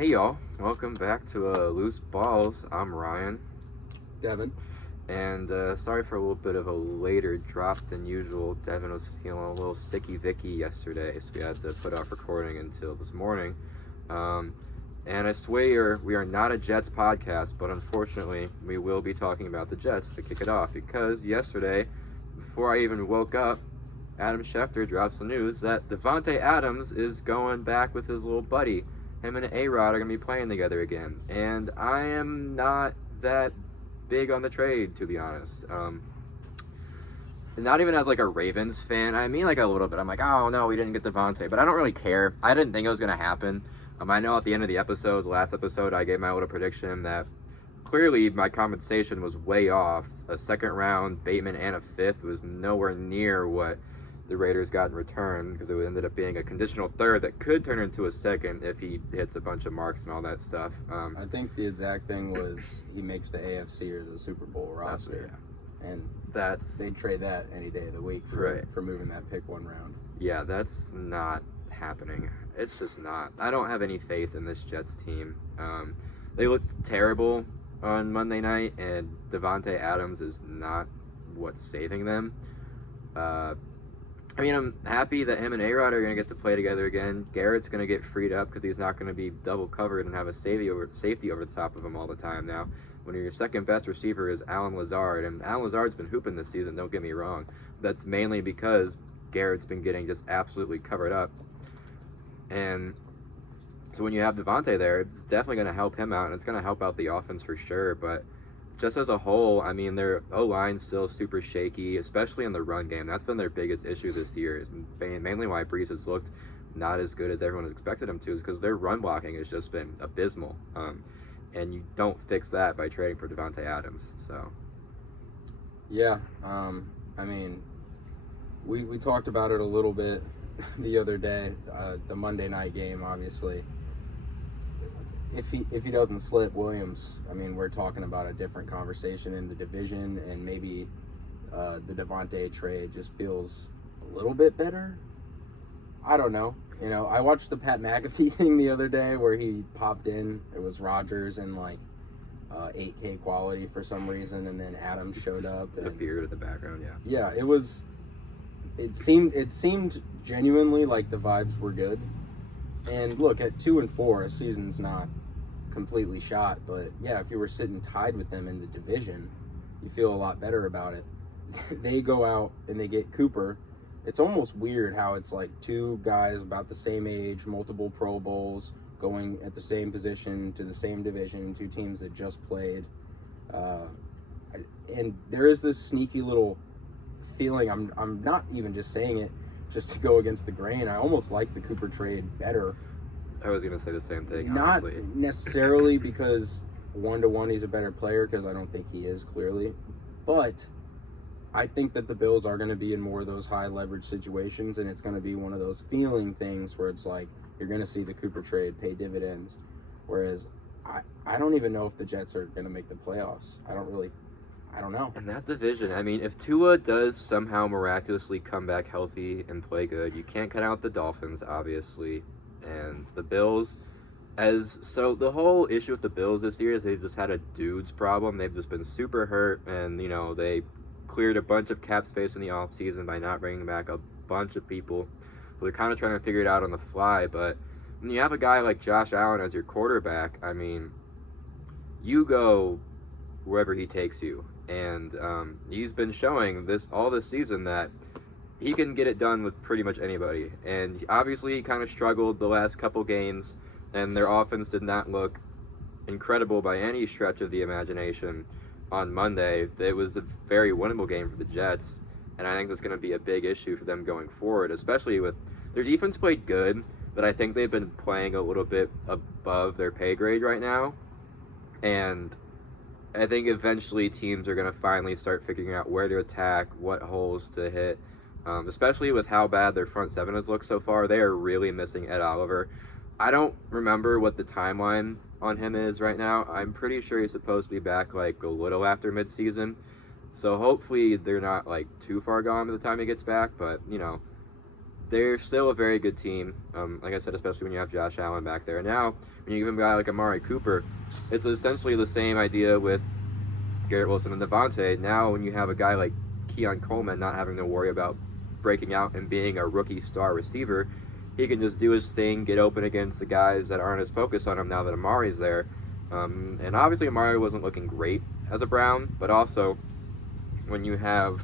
Hey y'all, welcome back to Loose Balls. I'm Ryan, Devin. and sorry for a little bit of a later drop than usual. Devin was feeling a little sicky-vicky yesterday, so we had to put off recording until this morning. And I swear we are not a Jets podcast, but unfortunately we will be talking about the Jets to kick it off, because yesterday, before I even woke up, Adam Schefter drops the news that DAVANTE Adams is going back with his little buddy. Him and A-Rod are going to be playing together again. And I am not that big on the trade, to be honest. Not even as like a Ravens fan. I mean, like a little bit. I'm like, oh no, we didn't get DAVANTE. But I don't really care. I didn't think it was going to happen. I know at the end of the episode, the last episode, I gave my little prediction that clearly my compensation was way off. A second round, Bateman, and a fifth was nowhere near what the Raiders got in return, because it ended up being a conditional third that could turn into a second if he hits a bunch of marks and all that stuff. I think the exact thing was he makes the AFC or the Super Bowl roster, and they'd trade that any day of the week for moving that pick one round. Yeah, that's not happening. It's just not. I don't have any faith in this Jets team. They looked terrible on Monday night, and DAVANTE Adams is not what's saving them. I mean, I'm happy that him and A-Rod are going to get to play together again. Garrett's going to get freed up because he's not going to be double covered and have a safety over the top of him all the time now. When your second best receiver is Allen Lazard, and Allen Lazard's been hooping this season, don't get me wrong. That's mainly because Garrett's been getting just absolutely covered up. And so when you have DAVANTE there, it's definitely going to help him out, and it's going to help out the offense for sure. But just as a whole, I mean, their O-line's still super shaky, especially in the run game. That's been their biggest issue this year. Is mainly why Brees has looked not as good as everyone has expected him to, is because their run blocking has just been abysmal. And you don't fix that by trading for DAVANTE Adams. So, yeah, I mean, we talked about it a little bit the other day, the Monday night game, obviously. If he doesn't slip Williams, I mean, we're talking about a different conversation in the division, and maybe the DAVANTE trade just feels a little bit better. I don't know. You know, I watched the Pat McAfee thing the other day where he popped in. It was Rodgers in like 8K quality for some reason, and then Adams showed up. And the beard in the background, yeah. Yeah, it was. It seemed genuinely like the vibes were good. And look, at 2-4, a season's not completely shot, but yeah, if you were sitting tied with them in the division, you feel a lot better about it. They go out and they get Cooper. It's almost weird how it's like two guys about the same age, multiple Pro Bowls, going at the same position to the same division, two teams that just played. And there is this sneaky little feeling, I'm not even just saying it just to go against the grain. I almost like the Cooper trade better. I was going to say the same thing, Not honestly. necessarily because one-to-one he's a better player, because I don't think he is, clearly. But I think that the Bills are going to be in more of those high-leverage situations, and it's going to be one of those feeling things where it's like you're going to see the Cooper trade pay dividends. Whereas I don't even know if the Jets are going to make the playoffs. I don't know. In that division, I mean, if Tua does somehow miraculously come back healthy and play good, you can't cut out the Dolphins, obviously. And the Bills, so the whole issue with the Bills this year is they've just had a dudes problem. They've just been super hurt, and, you know, they cleared a bunch of cap space in the offseason by not bringing back a bunch of people. So they're kind of trying to figure it out on the fly. But when you have a guy like Josh Allen as your quarterback, I mean, you go wherever he takes you. And he's been showing all this season that he can get it done with pretty much anybody. And obviously he kind of struggled the last couple games, and their offense did not look incredible by any stretch of the imagination on Monday. It was a very winnable game for the Jets, and I think that's going to be a big issue for them going forward, especially with their defense played good, but I think they've been playing a little bit above their pay grade right now. And I think eventually teams are going to finally start figuring out where to attack, what holes to hit, especially with how bad their front seven has looked so far. They are really missing Ed Oliver. I don't remember what the timeline on him is right now. I'm pretty sure he's supposed to be back like a little after midseason. So hopefully they're not like too far gone by the time he gets back. But, you know, they're still a very good team. Like I said, especially when you have Josh Allen back there. Now, when you give him a guy like Amari Cooper, it's essentially the same idea with Garrett Wilson and DAVANTE. Now, when you have a guy like Keon Coleman not having to worry about breaking out and being a rookie star receiver, he can just do his thing, get open against the guys that aren't as focused on him now that Amari's there. And obviously, Amari wasn't looking great as a Brown, but also when you have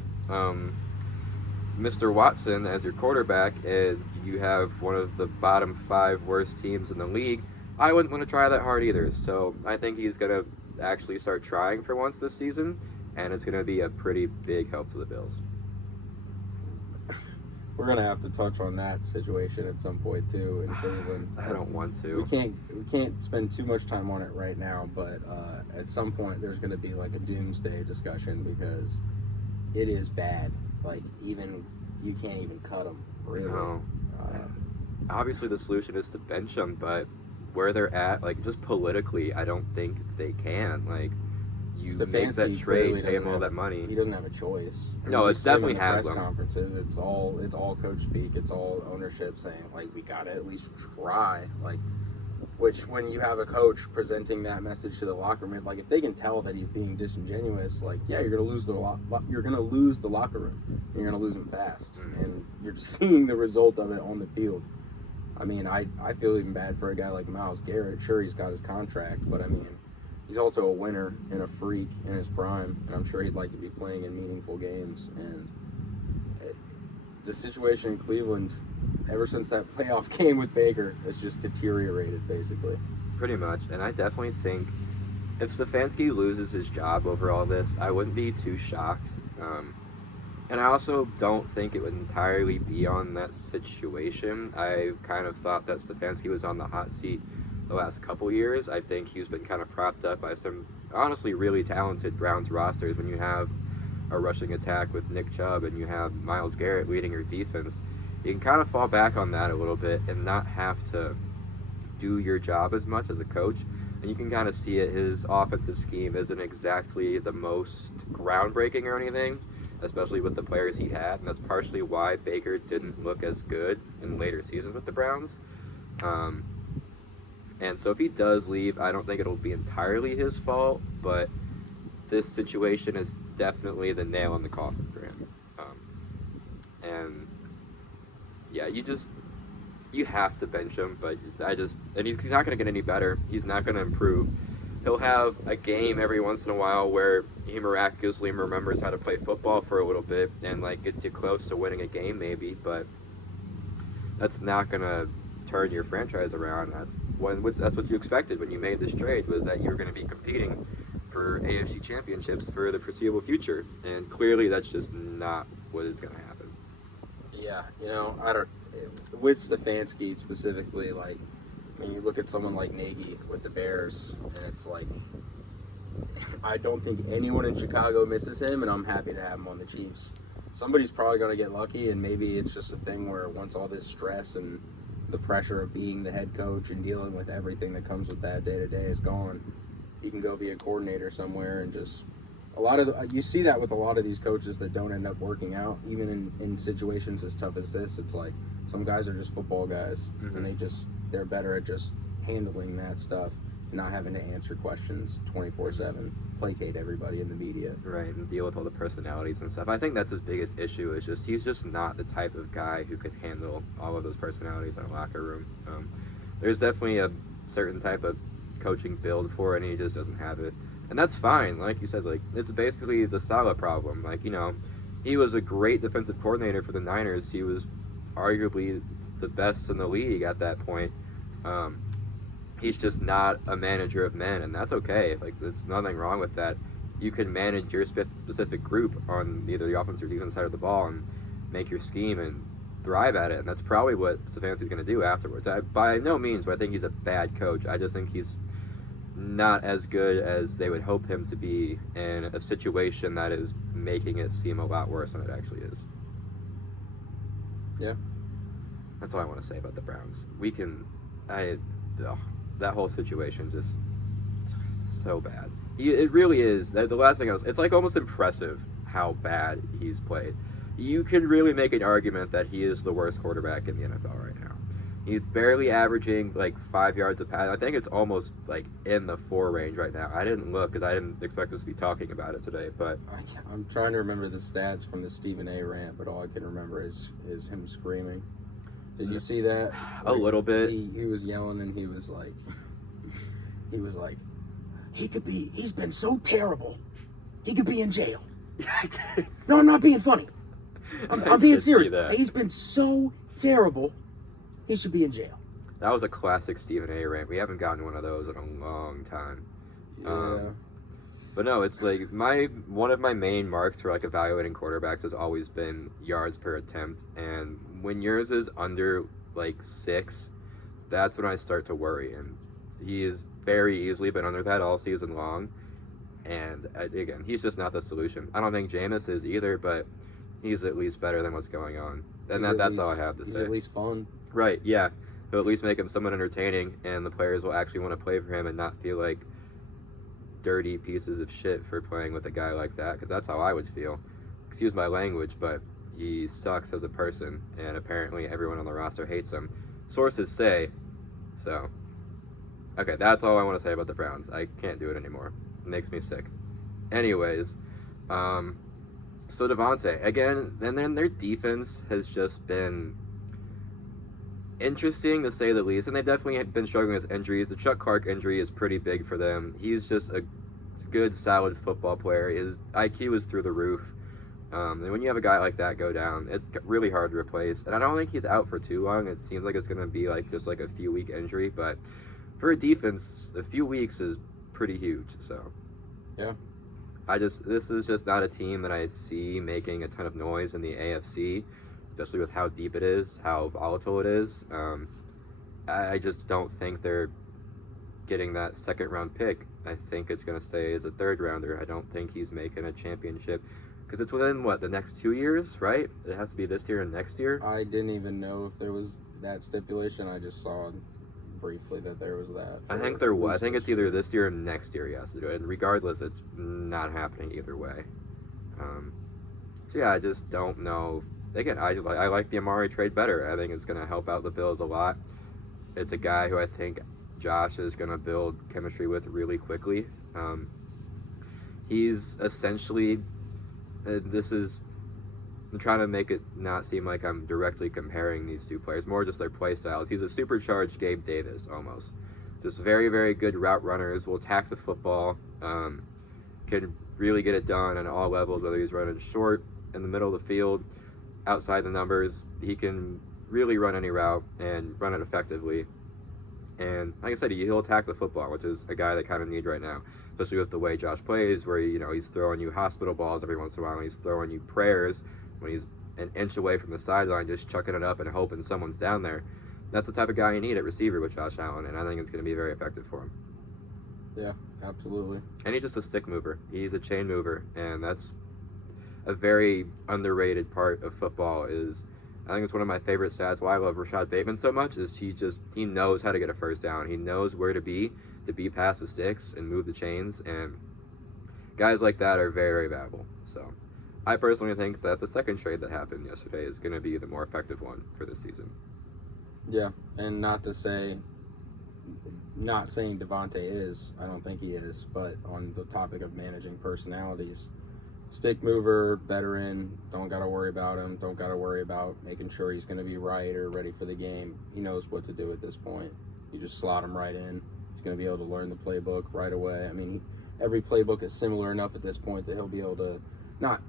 Mr. Watson as your quarterback and you have one of the bottom 5 worst teams in the league, I wouldn't want to try that hard either. So I think he's going to actually start trying for once this season, and it's going to be a pretty big help to the Bills. We're going to have to touch on that situation at some point too in Cleveland. I don't want to. We can't spend too much time on it right now, but at some point there's going to be like a doomsday discussion because it is bad. Like, even you can't even cut them, really. No. Obviously, the solution is to bench them, but where they're at, like, just politically, I don't think they can. Like, you make that trade, pay him all that money. He doesn't have a choice. No, it's definitely Haslam. Press conferences, it's all coach speak. It's all ownership saying, like, we gotta at least try. Like, which when you have a coach presenting that message to the locker room, like, if they can tell that he's being disingenuous, like, yeah, you're gonna lose the locker room, and you're gonna lose him fast, and you're seeing the result of it on the field. I mean, I feel even bad for a guy like Myles Garrett. Sure, he's got his contract, but I mean, he's also a winner and a freak in his prime, and I'm sure he'd like to be playing in meaningful games. And the situation in Cleveland, ever since that playoff game with Baker, has just deteriorated, basically. Pretty much, and I definitely think if Stefanski loses his job over all this, I wouldn't be too shocked. And I also don't think it would entirely be on that situation. I kind of thought that Stefanski was on the hot seat the last couple years. I think he's been kind of propped up by some honestly really talented Browns rosters. When you have a rushing attack with Nick Chubb and you have Myles Garrett leading your defense, you can kind of fall back on that a little bit and not have to do your job as much as a coach. And you can kind of see it. His offensive scheme isn't exactly the most groundbreaking or anything, especially with the players he had, and that's partially why Baker didn't look as good in later seasons with the Browns. And so if he does leave, I don't think it'll be entirely his fault, but this situation is definitely the nail in the coffin for him. And yeah, you have to bench him, but and he's not going to get any better. He's not going to improve. He'll have a game every once in a while where he miraculously remembers how to play football for a little bit and like gets you close to winning a game maybe, but that's not going to turn your franchise around. That's what you expected when you made this trade, was that you were going to be competing for AFC championships for the foreseeable future, and clearly that's just not what is going to happen. Yeah, with Stefanski specifically, like, when you look at someone like Nagy with the Bears, and it's like, I don't think anyone in Chicago misses him, and I'm happy to have him on the Chiefs. Somebody's probably going to get lucky, and maybe it's just a thing where once all this stress and the pressure of being the head coach and dealing with everything that comes with that day to day is gone, he can go be a coordinator somewhere. And just you see that with a lot of these coaches that don't end up working out, even in situations as tough as this. It's like some guys are just football guys, and they're better at just handling that stuff and not having to answer questions 24/7, placate everybody in the media, right, and deal with all the personalities and stuff. I think that's his biggest issue, is just he's just not the type of guy who could handle all of those personalities in a locker room. There's definitely a certain type of coaching build for it, and he just doesn't have it, and that's fine. Like you said, like, it's basically the Saleh problem. Like, he was a great defensive coordinator for the Niners. He was arguably the best in the league at that point. He's just not a manager of men, and that's okay. Like, there's nothing wrong with that. You can manage your specific group on either the offense or defense side of the ball and make your scheme and thrive at it, and that's probably what Stefanski's going to do afterwards. By no means do I think he's a bad coach. I just think he's not as good as they would hope him to be in a situation that is making it seem a lot worse than it actually is. Yeah. That's all I want to say about the Browns. That whole situation just so bad. It really is. The last thing it's like almost impressive how bad he's played. you could really make an argument that he is the worst quarterback in the NFL right now. He's barely averaging like 5 yards a pass. I think it's almost like in the 4 range right now. I didn't look because I didn't expect us to be talking about it today. But I'm trying to remember the stats from the Stephen A. rant, but all I can remember is him screaming. Did you see that? A little bit. He was yelling and he was like, he's been so terrible, he could be in jail. No, I'm not being funny. I'm being serious. He's been so terrible, he should be in jail. That was a classic Stephen A. rant. We haven't gotten one of those in a long time. Yeah. But no, it's like one of my main marks for like evaluating quarterbacks has always been yards per attempt, and when yours is under like 6, that's when I start to worry. And he has very easily been under that all season long. And again, he's just not the solution. I don't think Jameis is either, but he's at least better than what's going on. And that's all I have to say. He's at least fun. Right, yeah. He'll at least make him somewhat entertaining, and the players will actually want to play for him and not feel like dirty pieces of shit for playing with a guy like that, because that's how I would feel. Excuse my language, but he sucks as a person, and apparently everyone on the roster hates him. Sources say. So, okay, that's all I want to say about the Browns. I can't do it anymore. It makes me sick. Anyways, so DAVANTE, again, and then their defense has just been interesting to say the least, and they definitely have been struggling with injuries. The Chuck Clark injury is pretty big for them. He's just a good, solid football player. His IQ is through the roof. And when you have a guy like that go down, it's really hard to replace. And I don't think he's out for too long. It seems like it's going to be like just like a few week injury, but for a defense, a few weeks is pretty huge. So yeah, this is just not a team that I see making a ton of noise in the AFC, especially with how deep it is, how volatile it is. I just don't think they're getting that second round pick. I think it's going to stay as a third rounder. I don't think he's making a championship, because it's within the next 2 years, right? It has to be this year and next year. I didn't even know if there was that stipulation. I just saw briefly that there was that. I think there was. I think it's either this year or next year he has to do it. And regardless, it's not happening either way. So yeah, I just don't know. Again, I like the Amari trade better. I think it's going to help out the Bills a lot. It's a guy who I think Josh is going to build chemistry with really quickly. He's essentially, I'm trying to make it not seem like I'm directly comparing these two players, more just their play styles. He's a supercharged Gabe Davis, almost. Just very, very good route runners, will attack the football, can really get it done on all levels, whether he's running short, in the middle of the field, outside the numbers. He can really run any route and run it effectively. And like I said, he'll attack the football, which is a guy they kind of need right now, especially with the way Josh plays, where he's throwing you hospital balls every once in a while, and he's throwing you prayers when he's an inch away from the sideline, just chucking it up and hoping someone's down there. That's the type of guy you need at receiver with Josh Allen, and I think it's going to be very effective for him. Yeah, absolutely. And he's just a stick mover. He's a chain mover, and that's a very underrated part of football. I think it's one of my favorite stats. Why I love Rashad Bateman so much is he knows how to get a first down. He knows where to be past the sticks and move the chains, and guys like that are very, very valuable. So I personally think that the second trade that happened yesterday is going to be the more effective one for this season. Yeah, and not saying DAVANTE is, I don't think he is, but on the topic of managing personalities, stick mover, veteran, don't got to worry about him, don't got to worry about making sure he's going to be right or ready for the game. He knows what to do at this point. You just slot him right in. He's going to be able to learn the playbook right away. I mean, every playbook is similar enough at this point that he'll be able to,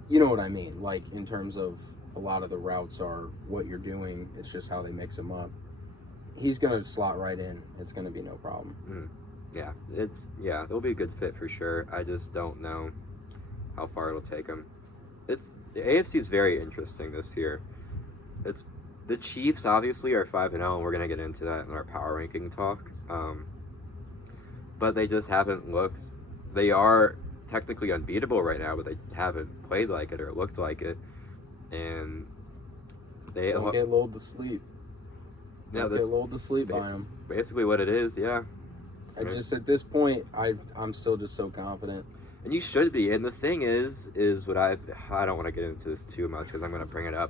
you know what I mean, like in terms of a lot of the routes are what you're doing, it's just how they mix them up. He's going to slot right in. It's going to be no problem. Yeah, it'll be a good fit for sure. I just don't know how far it'll take him. The AFC is very interesting this year. The Chiefs obviously are 5-0, and we're gonna get into that in our power ranking talk. But they just haven't looked. They are technically unbeatable right now, but they haven't played like it or looked like it. And they don't get lulled to sleep. Yeah, get lulled to sleep by them. Basically, what it is. Yeah. At this point, I'm still just so confident. And you should be. And the thing is what I don't want to get into this too much because I'm going to bring it up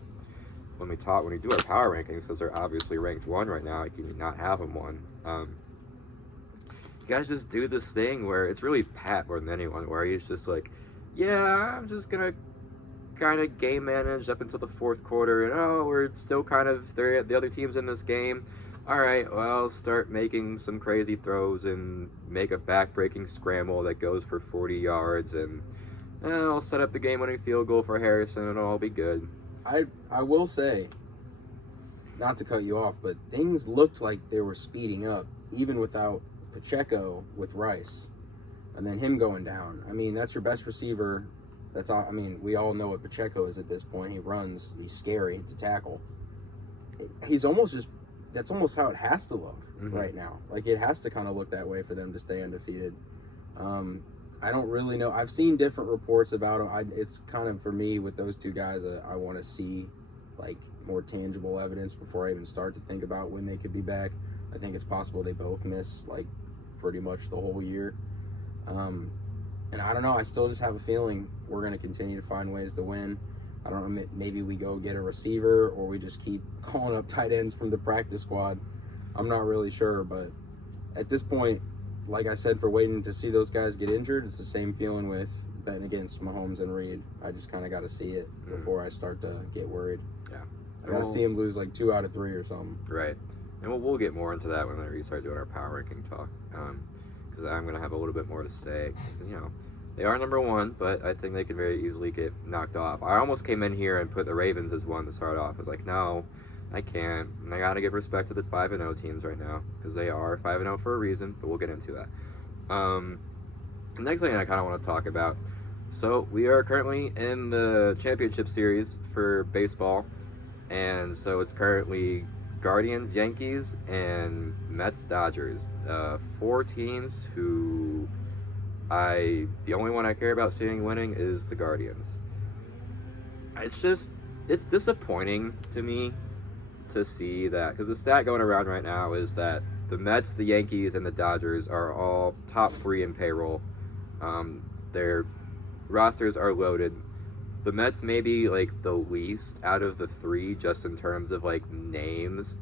when we do our power rankings, because they're obviously ranked 1 right now. I can not have them 1. You guys just do this thing where it's really Pat more than anyone, where he's just like, yeah, I'm just going to kind of game manage up until the 4th quarter, and we're still kind of the other team's in this game. All right, well, start making some crazy throws and make a back-breaking scramble that goes for 40 yards, and I'll set up the game-winning field goal for Harrison, and it'll all be good. I will say, not to cut you off, but things looked like they were speeding up, even without Pacheco with Rice, and then him going down. I mean, that's your best receiver. We all know what Pacheco is at this point. He runs. He's scary to tackle. He's almost just... That's almost how it has to look right now. Like, it has to kind of look that way for them to stay undefeated. I don't really know. I've seen different reports about him. It's kind of, for me, with those two guys, I want to see, like, more tangible evidence before I even start to think about when they could be back. I think it's possible they both miss, like, pretty much the whole year. And I don't know. I still just have a feeling we're going to continue to find ways to win. I don't know, maybe we go get a receiver or we just keep calling up tight ends from the practice squad. I'm not really sure, but at this point, like I said, for waiting to see those guys get injured, it's the same feeling with betting against Mahomes and Reed. I just kind of got to see it before I start to get worried. Yeah. I got to see him lose like 2 out of 3 or something. Right. And we'll get more into that when we start doing our power ranking talk, because I'm going to have a little bit more to say. They are number 1, but I think they can very easily get knocked off. I almost came in here and put the Ravens as 1 to start off. I was like, no, I can't. And I got to give respect to the 5-0 teams right now, because they are 5-0 for a reason, but we'll get into that. The next thing I kind of want to talk about, so we are currently in the championship series for baseball, and so it's currently Guardians, Yankees, and Mets, Dodgers. 4 teams who... the only one I care about seeing winning is the Guardians. It's disappointing to me to see that, because the stat going around right now is that the Mets, the Yankees, and the Dodgers are all top 3 in payroll. Their rosters are loaded. The Mets may be like the least out of the 3 just in terms of like names,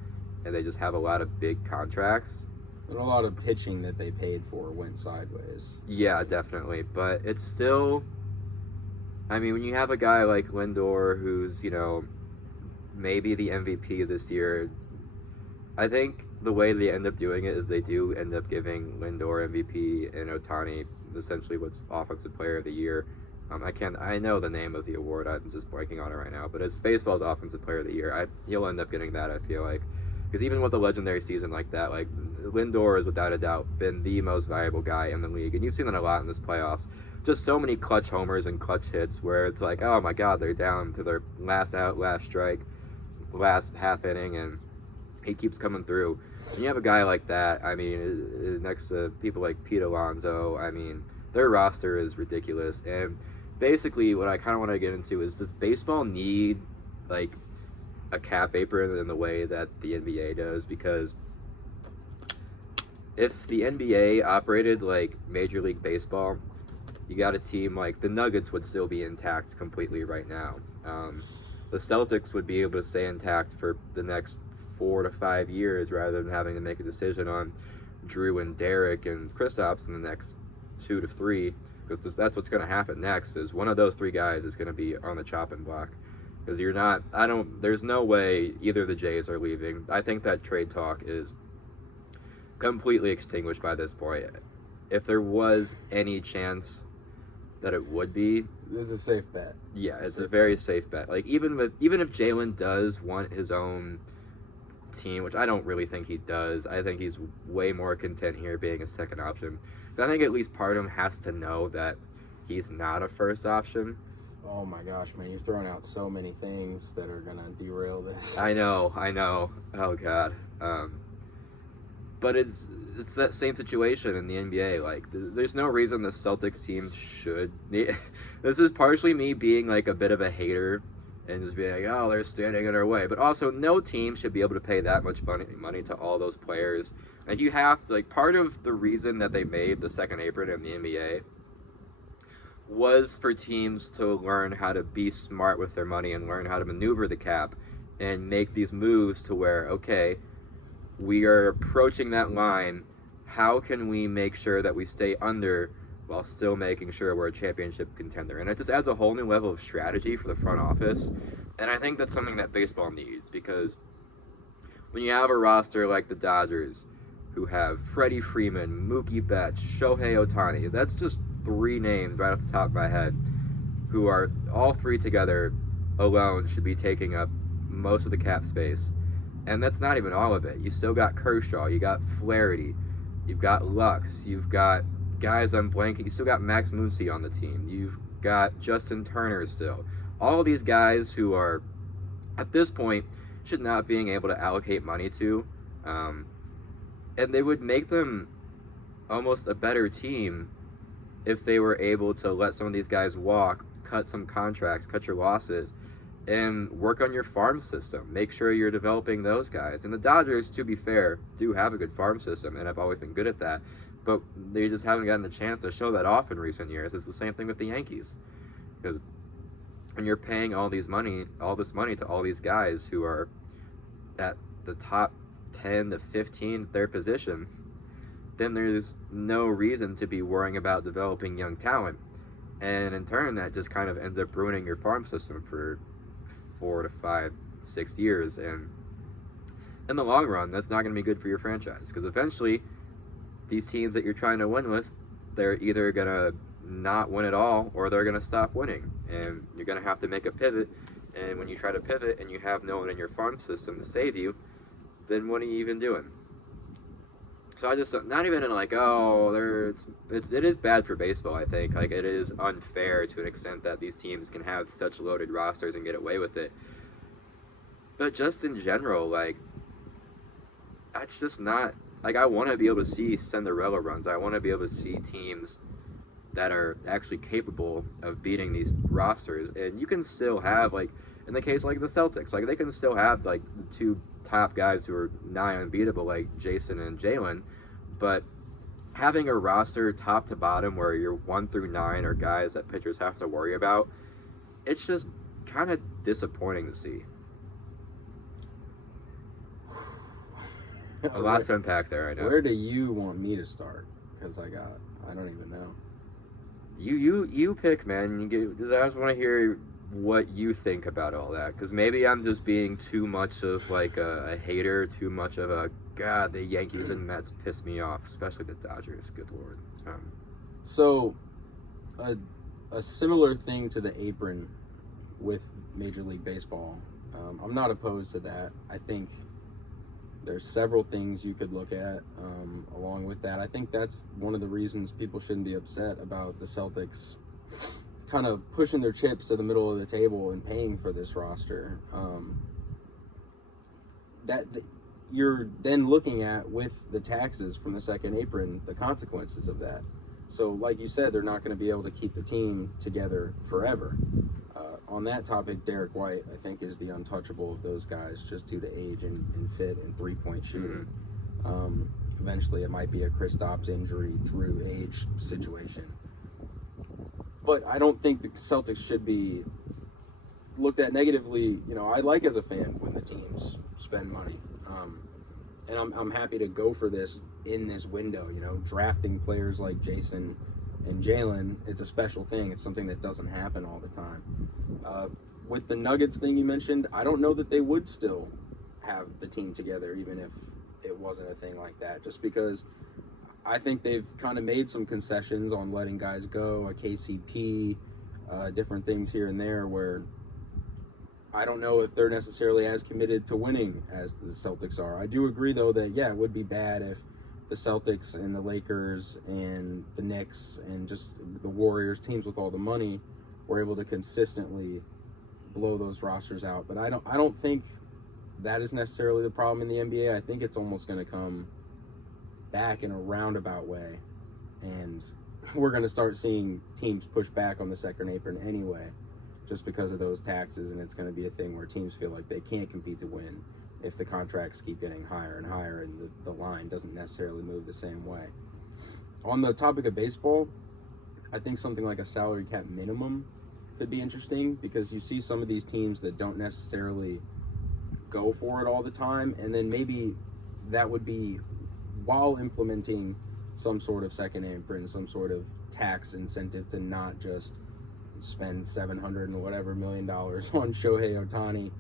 and they just have a lot of big contracts. And a lot of pitching that they paid for went sideways. Yeah, definitely. But it's still... I mean, when you have a guy like Lindor who's, maybe the MVP this year, I think the way they end up doing it is they do end up giving Lindor MVP and Ohtani essentially what's Offensive Player of the Year. I know the name of the award. I'm just blanking on it right now. But it's baseball's Offensive Player of the Year. He'll end up getting that, I feel like. Because even with a legendary season like that, like Lindor has without a doubt been the most valuable guy in the league. And you've seen that a lot in this playoffs. Just so many clutch homers and clutch hits where it's like, oh my God, they're down to their last out, last strike, last half inning, and he keeps coming through. And you have a guy like that, I mean, next to people like Pete Alonso, I mean, their roster is ridiculous. And basically what I kind of want to get into is, does baseball need, like, a cap apron in the way that the NBA does? Because if the NBA operated like Major League Baseball, you got a team like the Nuggets would still be intact completely right now. The Celtics would be able to stay intact for the next 4 to 5 years rather than having to make a decision on Drew and Derek and Kristaps in the next 2 to 3, because that's what's going to happen next. Is one of those 3 guys is going to be on the chopping block. Because there's no way either of the Jays are leaving. I think that trade talk is completely extinguished by this point. If there was any chance that it would be, this is a safe bet. Yeah, it's a very safe bet. Like, even if Jalen does want his own team, which I don't really think he does, I think he's way more content here being a second option. I think at least part of him has to know that he's not a first option. Oh my gosh, man, you're throwing out so many things that are going to derail this. I know. Oh, God. But it's that same situation in the NBA. Like, there's no reason the Celtics team should... This is partially me being, like, a bit of a hater and just being like, oh, they're standing in our way. But also, no team should be able to pay that much money to all those players. And you have to, like, part of the reason that they made the second apron in the NBA was for teams to learn how to be smart with their money and learn how to maneuver the cap and make these moves to where, okay, we are approaching that line. How can we make sure that we stay under while still making sure we're a championship contender? And it just adds a whole new level of strategy for the front office. And I think that's something that baseball needs, because when you have a roster like the Dodgers, who have Freddie Freeman, Mookie Betts, Shohei Ohtani, that's just 3 names right off the top of my head, who are all 3 together alone should be taking up most of the cap space. And that's not even all of it. You still got Kershaw, you got Flaherty, you've got Lux, you've got guys I'm blanking, you still got Max Muncy on the team, you've got Justin Turner still. All of these guys who are, at this point, should not being able to allocate money to. And they would make them almost a better team if they were able to let some of these guys walk, cut some contracts, cut your losses, and work on your farm system. Make sure you're developing those guys. And the Dodgers, to be fair, do have a good farm system, and I've always been good at that. But they just haven't gotten the chance to show that off in recent years. It's the same thing with the Yankees. Because when you're paying all this money to all these guys who are at the top 10 to 15 at their position, then there's no reason to be worrying about developing young talent. And in turn, that just kind of ends up ruining your farm system for 4 to 5, 6 years. And in the long run, that's not going to be good for your franchise, because eventually these teams that you're trying to win with, they're either going to not win at all or they're going to stop winning. And you're going to have to make a pivot. And when you try to pivot and you have no one in your farm system to save you, then what are you even doing? So I just, not even in like, it is bad for baseball, I think. Like, it is unfair to an extent that these teams can have such loaded rosters and get away with it. But just in general, like, that's just not, like, I want to be able to see Cinderella runs. I want to be able to see teams that are actually capable of beating these rosters. And you can still have, like, in the case like the Celtics, like, they can still have, like, the 2 top guys who are nigh unbeatable, like Jason and Jalen, but having a roster top to bottom where your 1 through 9 are guys that pitchers have to worry about, it's just kind of disappointing to see. A lot to unpack there, I know. Where do you want me to start? Because I don't even know. You pick, man. I just want to hear what you think about all that, because maybe I'm just being too much of like a hater, too much of a God. The Yankees and Mets piss me off, especially the Dodgers. Good Lord. So, a similar thing to the apron with Major League Baseball. I'm not opposed to that. I think there's several things you could look at along with that. I think that's one of the reasons people shouldn't be upset about the Celtics kind of pushing their chips to the middle of the table and paying for this roster. You're then looking at, with the taxes from the second apron, the consequences of that. So like you said, they're not going to be able to keep the team together forever. On that topic, Derek White, I think, is the untouchable of those guys, just due to age and fit and three-point shooting. Eventually, it might be a Kristaps injury, Drew age situation. But I don't think the Celtics should be looked at negatively. You know, I like, as a fan, when the teams spend money. And I'm happy to go for this in this window. You know, drafting players like Jason and Jalen, it's a special thing. It's something that doesn't happen all the time. With the Nuggets thing you mentioned, I don't know that they would still have the team together, even if it wasn't a thing like that, just because I think they've kind of made some concessions on letting guys go, a KCP, different things here and there, where I don't know if they're necessarily as committed to winning as the Celtics are. I do agree, though, that, yeah, it would be bad if the Celtics and the Lakers and the Knicks and just the Warriors, teams with all the money, were able to consistently blow those rosters out. But I don't think that is necessarily the problem in the NBA. I think it's almost going to come back in a roundabout way, and we're going to start seeing teams push back on the second apron anyway, just because of those taxes, and it's going to be a thing where teams feel like they can't compete to win if the contracts keep getting higher and higher and the line doesn't necessarily move the same way. On the topic of baseball, I think something like a salary cap minimum could be interesting, because you see some of these teams that don't necessarily go for it all the time, and then maybe that would be while implementing some sort of second apron, some sort of tax incentive to not just spend 700 and whatever million dollars on Shohei Ohtani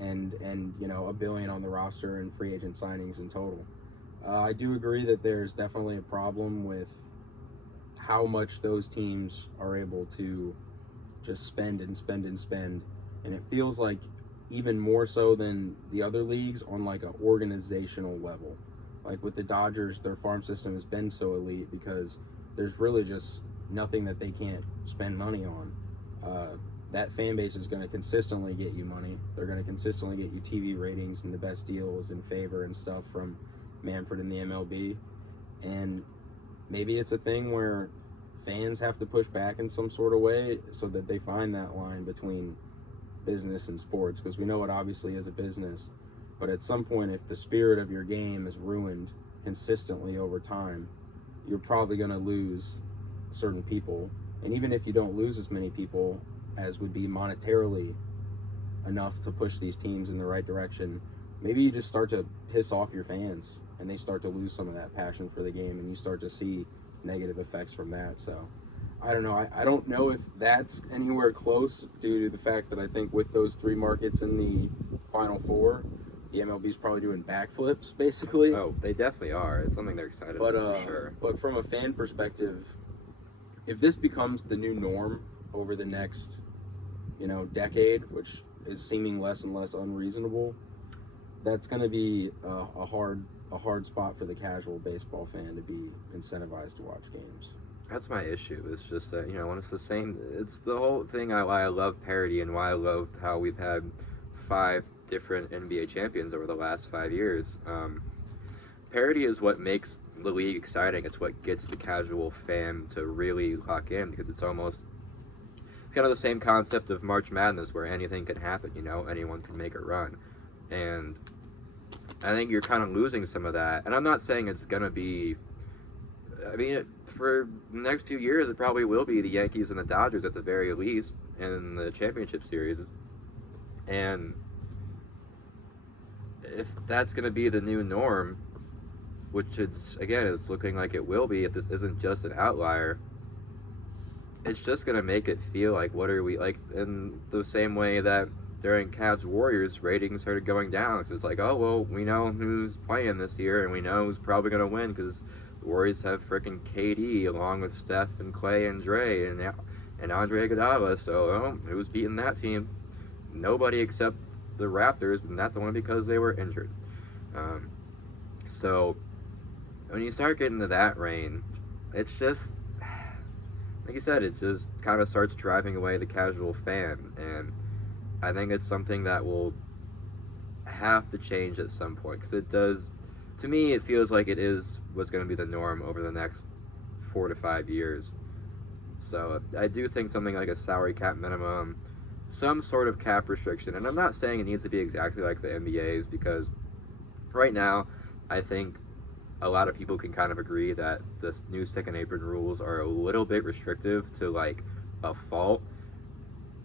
and you know, $1 billion on the roster and free agent signings in total. I do agree that there's definitely a problem with how much those teams are able to just spend and spend and spend, and it feels like even more so than the other leagues on like an organizational level. Like with the Dodgers, their farm system has been so elite because there's really just nothing that they can't spend money on. That fan base is going to consistently get you money. They're going to consistently get you TV ratings and the best deals and favor and stuff from Manfred and the MLB. And maybe it's a thing where fans have to push back in some sort of way so that they find that line between business and sports, because we know it obviously is a business. But at some point, if the spirit of your game is ruined consistently over time, you're probably going to lose certain people. And even if you don't lose as many people as would be monetarily enough to push these teams in the right direction, maybe you just start to piss off your fans and they start to lose some of that passion for the game, and you start to see negative effects from that. So I don't know. I don't know if that's anywhere close, due to the fact that I think with those three markets in the Final Four, the MLB's probably doing backflips, basically. Oh, they definitely are. It's something they're excited about, for sure. But from a fan perspective, if this becomes the new norm over the next, you know, decade, which is seeming less and less unreasonable, that's going to be a hard spot for the casual baseball fan to be incentivized to watch games. That's my issue. It's just that, you know, when it's the same, it's the whole thing why I love parity and why I love how we've had 5 different NBA champions over the last 5 years. Parity is what makes the league exciting. It's what gets the casual fan to really lock in, because it's kind of the same concept of March Madness, where anything can happen, you know, anyone can make a run. And I think you're kind of losing some of that. And I'm not saying it's going to be, I mean, for the next 2 years, it probably will be the Yankees and the Dodgers at the very least in the championship series. And if that's going to be the new norm, which it's looking like it will be if this isn't just an outlier, it's just going to make it feel like, what are we, like, in the same way that during Cavs Warriors, ratings started going down. So it's like, oh, well, we know who's playing this year, and we know who's probably going to win, because the Warriors have freaking KD along with Steph and Clay and Dre and Andre Iguodala. So who's beating that team? Nobody except the Raptors, and that's only because they were injured. So when you start getting to that range, it's just, like you said, it just kind of starts driving away the casual fan. And I think it's something that will have to change at some point, because it does, to me, it feels like it is what's going to be the norm over the next 4 to 5 years. So I do think something like a salary cap minimum, some sort of cap restriction, and I'm not saying it needs to be exactly like the NBA's, because right now I think a lot of people can kind of agree that the new second apron rules are a little bit restrictive to like a fault.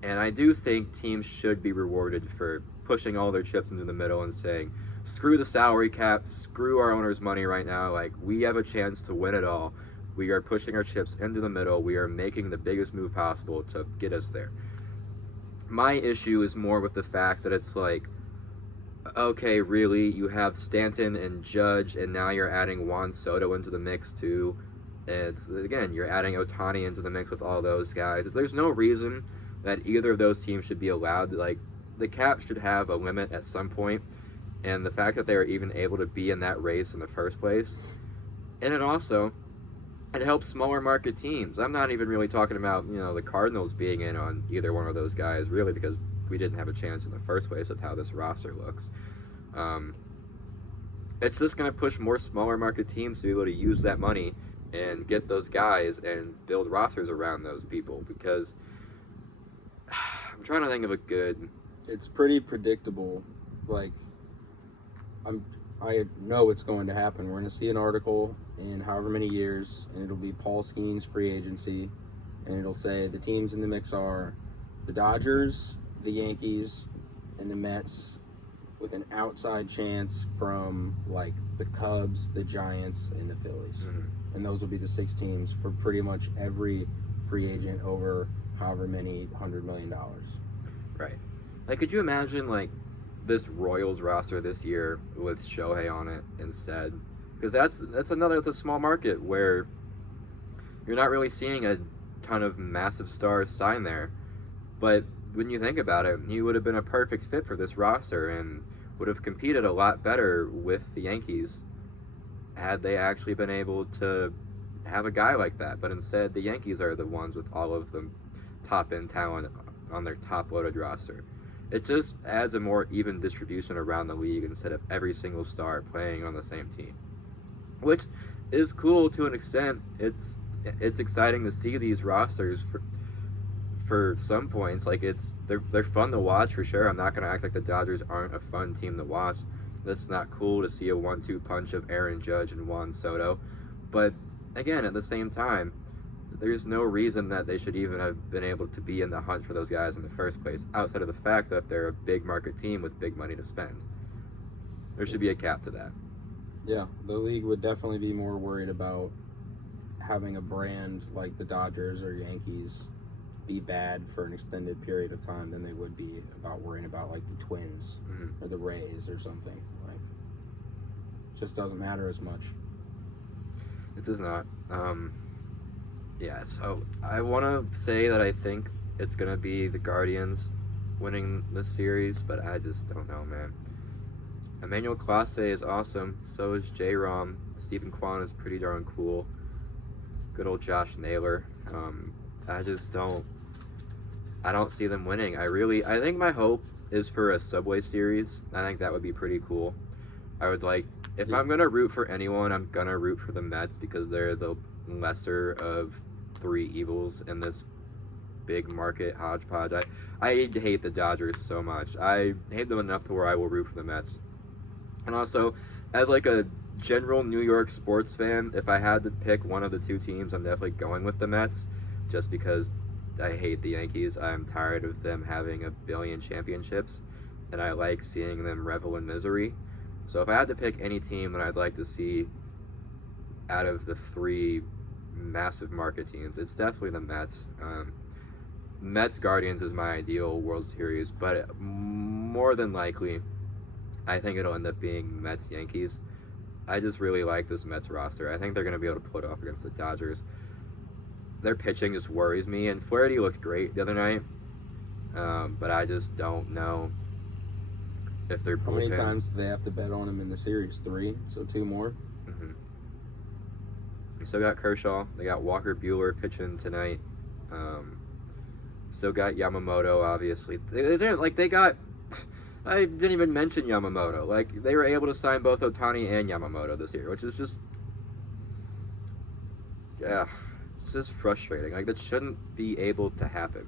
And I do think teams should be rewarded for pushing all their chips into the middle and saying, screw the salary cap, screw our owners' money right now. Like, we have a chance to win it all. We are pushing our chips into the middle. We are making the biggest move possible to get us there. My issue is more with the fact that it's like, okay, really? You have Stanton and Judge, and now you're adding Juan Soto into the mix too. And again, you're adding Ohtani into the mix with all those guys. There's no reason that either of those teams should be allowed. Like, the cap should have a limit at some point, and the fact that they were even able to be in that race in the first place, and it helps smaller market teams. I'm not even really talking about, you know, the Cardinals being in on either one of those guys, really, because we didn't have a chance in the first place with how this roster looks. It's just going to push more smaller market teams to be able to use that money and get those guys and build rosters around those people, because I'm trying to think of a good... It's pretty predictable. Like, I know it's going to happen. We're going to see an article in however many years, and it'll be Paul Skeens' free agency, and it'll say the teams in the mix are the Dodgers, the Yankees, and the Mets, with an outside chance from like the Cubs, the Giants, and the Phillies. Mm-hmm. And those will be the 6 teams for pretty much every free agent over however many $100 million. Right. Like, could you imagine, like, this Royals roster this year with Shohei on it instead? Because that's a small market where you're not really seeing a ton of massive stars sign there. But when you think about it, he would have been a perfect fit for this roster and would have competed a lot better with the Yankees had they actually been able to have a guy like that. But instead, the Yankees are the ones with all of the top-end talent on their top-loaded roster. It just adds a more even distribution around the league instead of every single star playing on the same team, which is cool to an extent. It's exciting to see these rosters for some points. Like, they're fun to watch for sure. I'm not gonna act like the Dodgers aren't a fun team to watch. It's not cool to see a 1-2 punch of Aaron Judge and Juan Soto, but again, at the same time, there's no reason that they should even have been able to be in the hunt for those guys in the first place, outside of the fact that they're a big market team with big money to spend. There should be a cap to that. Yeah, the league would definitely be more worried about having a brand like the Dodgers or Yankees be bad for an extended period of time than they would be about worrying about like the Twins or the Rays or something. Like, it just doesn't matter as much. It does not. Yeah, so I want to say that I think it's going to be the Guardians winning the series, but I just don't know, man. Emmanuel Clase is awesome. So is J-Rom. Stephen Kwan is pretty darn cool. Good old Josh Naylor. I don't see them winning. I think my hope is for a Subway Series. I think that would be pretty cool. If I'm going to root for anyone, I'm going to root for the Mets because they're the lesser of 3 evils in this big market hodgepodge. I hate the Dodgers so much. I hate them enough to where I will root for the Mets. And also, as like a general New York sports fan, if I had to pick one of the 2 teams, I'm definitely going with the Mets, just because I hate the Yankees. I'm tired of them having a billion championships, and I like seeing them revel in misery. So if I had to pick any team that I'd like to see out of the 3 massive market teams, it's definitely the Mets. Mets Guardians is my ideal World Series, but more than likely, I think it'll end up being Mets Yankees. I just really like this Mets roster. I think they're going to be able to pull it off against the Dodgers. Their pitching just worries me, and Flaherty looked great the other night, but I just don't know if they're bullpen. How many times do they have to bet on him in the series? 3, so 2 more. Mm-hmm. We still got Kershaw. They got Walker Buehler pitching tonight. Still got Yamamoto, obviously. They got. I didn't even mention Yamamoto. Like, they were able to sign both Ohtani and Yamamoto this year, which is just. Yeah, it's just frustrating. Like, that shouldn't be able to happen.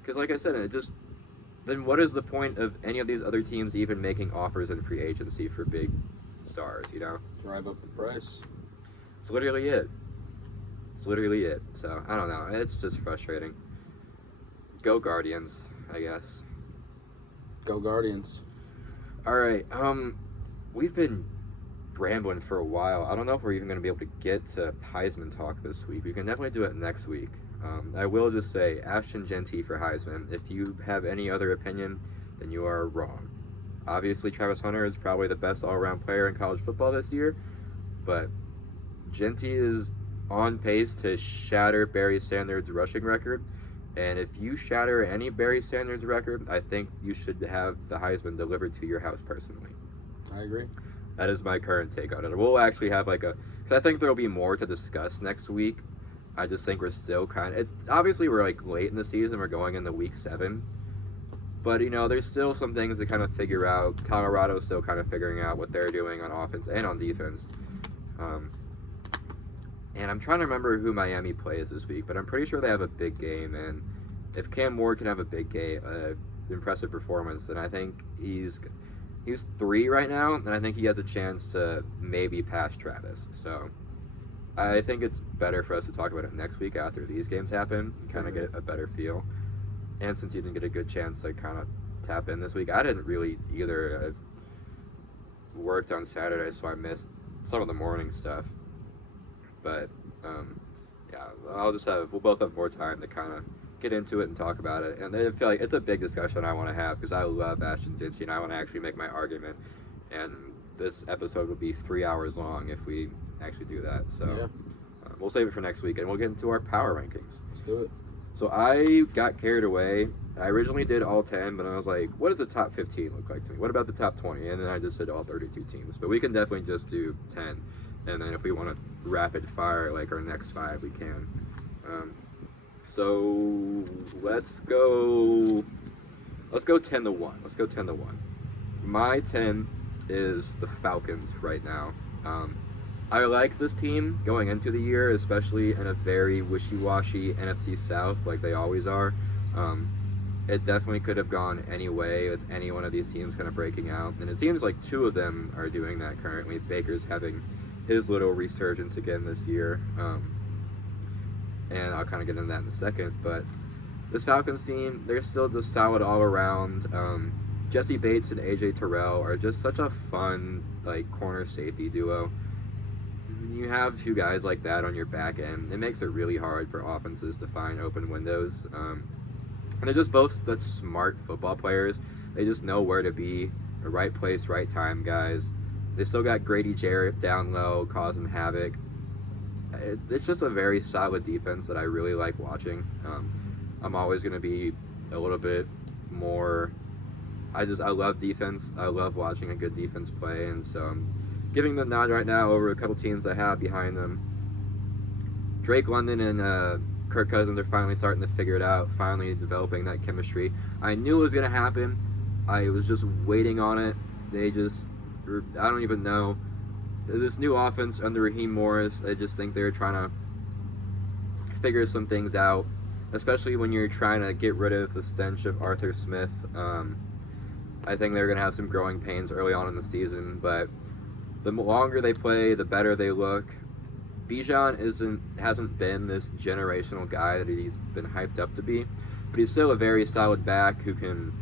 Because, like I said, then what is the point of any of these other teams even making offers in free agency for big stars, you know? Drive up the price. It's literally it. So, I don't know. It's just frustrating. Go Guardians, I guess. Go Guardians. All right. We've been rambling for a while. I don't know if we're even going to be able to get to Heisman talk this week. We can definitely do it next week. I will just say, Ashton Genty for Heisman. If you have any other opinion, then you are wrong. Obviously, Travis Hunter is probably the best all-around player in college football this year, but Genty is on pace to shatter Barry Sanders' rushing record. And if you shatter any Barry Sanders record, I think you should have the Heisman delivered to your house personally. I agree. That is my current take on it. We'll actually have because I think there'll be more to discuss next week. I just think we're still we're like late in the season. We're going into week 7. But, there's still some things to kind of figure out. Colorado's still kind of figuring out what they're doing on offense and on defense. And I'm trying to remember who Miami plays this week, but I'm pretty sure they have a big game. And if Cam Ward can have a big game, impressive performance, then I think he's 3 right now, and I think he has a chance to maybe pass Travis. So I think it's better for us to talk about it next week after these games happen and kind of get a better feel. And since you didn't get a good chance to kind of tap in this week, I didn't really either. I worked on Saturday, so I missed some of the morning stuff. But yeah, we'll both have more time to kind of get into it and talk about it. And I feel like it's a big discussion I want to have because I love Ashton Dinty and I want to actually make my argument. And this episode will be 3 hours long if we actually do that. So we'll save it for next week and we'll get into our power rankings. Let's do it. So I got carried away. I originally did all 10, but I was like, what does the top 15 look like to me? What about the top 20? And then I just did all 32 teams. But we can definitely just do 10. And then if we want to rapid fire like our next 5, we can. So let's go 10 to 1. Let's go 10 to 1. My 10 is the Falcons right now. I like this team going into the year, especially in a very wishy-washy NFC South like they always are. It definitely could have gone any way with any one of these teams kind of breaking out. And it seems like 2 of them are doing that currently. Baker's having his little resurgence again this year. And I'll kind of get into that in a second. But this Falcons team, they're still just solid all around. Jesse Bates and AJ Terrell are just such a fun like corner safety duo. When you have 2 guys like that on your back end, it makes it really hard for offenses to find open windows. And they're just both such smart football players. They just know where to be, the right place, right time guys. They still got Grady Jarrett down low, causing havoc. It's just a very solid defense that I really like watching. I'm always going to be a little bit more... I love defense. I love watching a good defense play, and so I'm giving the nod right now over a couple teams I have behind them. Drake London and Kirk Cousins are finally starting to figure it out, finally developing that chemistry. I knew it was going to happen. I was just waiting on it. I don't even know. This new offense under Raheem Morris, I just think they're trying to figure some things out, especially when you're trying to get rid of the stench of Arthur Smith. I think they're going to have some growing pains early on in the season, but the longer they play, the better they look. Bijan hasn't been this generational guy that he's been hyped up to be, but he's still a very solid back who can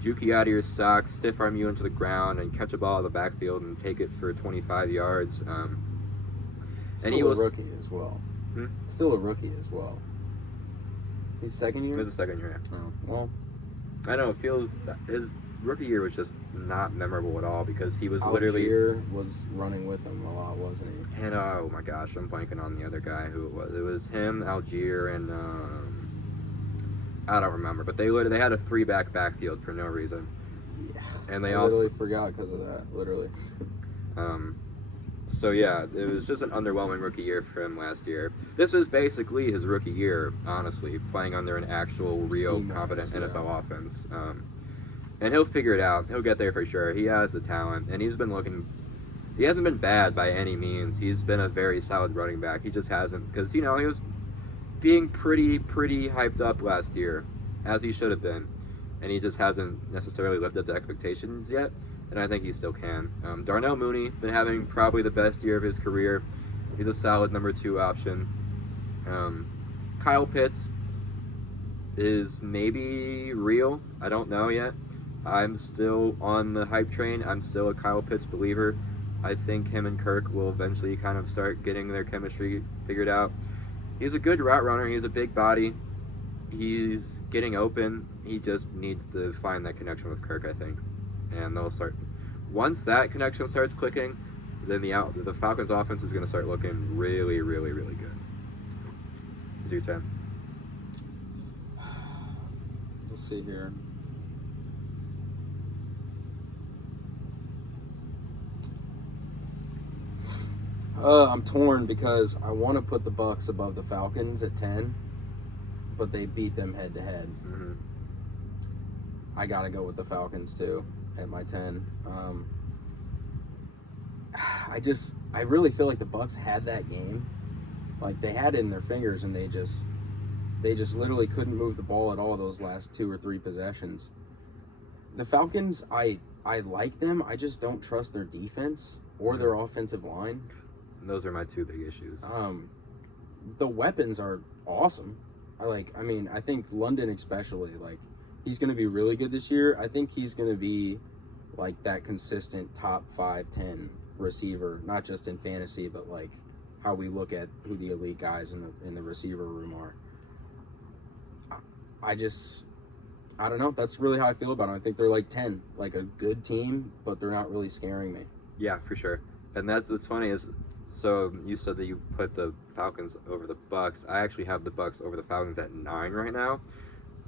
juke you out of your socks, stiff arm you into the ground, and catch a ball in the backfield and take it for 25 yards. And he was a rookie as well. Still a rookie as well. He's second year? It was a second year, yeah. Oh, well. I know, it feels... His rookie year was just not memorable at all because he was Algier was running with him a lot, wasn't he? And, oh my gosh, I'm blanking on the other guy who it was. It was him, Algier, and... I don't remember, but they had a 3-back backfield for no reason. Yeah, and they I also literally forgot because of that, literally. So yeah, it was just an underwhelming rookie year for him last year. This is basically his rookie year, honestly, playing under an actual, real, competent NFL offense. And he'll figure it out. He'll get there for sure. He has the talent, and he hasn't been bad by any means. He's been a very solid running back. He just hasn't, because, he was being pretty hyped up last year, as he should have been, and he just hasn't necessarily lived up to expectations yet, and I think he still can. Darnell Mooney, been having probably the best year of his career. He's a solid number 2 option. Kyle Pitts is maybe real. I don't know yet. I'm still on the hype train. I'm still a Kyle Pitts believer. I think him and Kirk will eventually kind of start getting their chemistry figured out. He's a good route runner. He's a big body. He's getting open. He just needs to find that connection with Kirk, I think. And they'll start. Once that connection starts clicking, then the Falcons' offense is going to start looking really, really, really good. Is your 10? Let's see here. I'm torn because I want to put the Bucs above the Falcons at 10, but they beat them head to head. I gotta go with the Falcons too at my 10. I really feel like the Bucs had that game, like they had it in their fingers, and they just literally couldn't move the ball at all those last 2 or 3 possessions. The Falcons, I like them. I just don't trust their defense or their offensive line. Those are my two big issues. The weapons are awesome. I think London especially, like, he's going to be really good this year. I think he's going to be like that consistent top 5-10 receiver, not just in fantasy, but like how we look at who the elite guys in the receiver room are. I don't know. That's really how I feel about them. I think they're like 10, like a good team, but they're not really scaring me. Yeah, for sure. And that's what's funny is, so you said that you put the Falcons over the Bucks. I actually have the Bucks over the Falcons at 9 right now.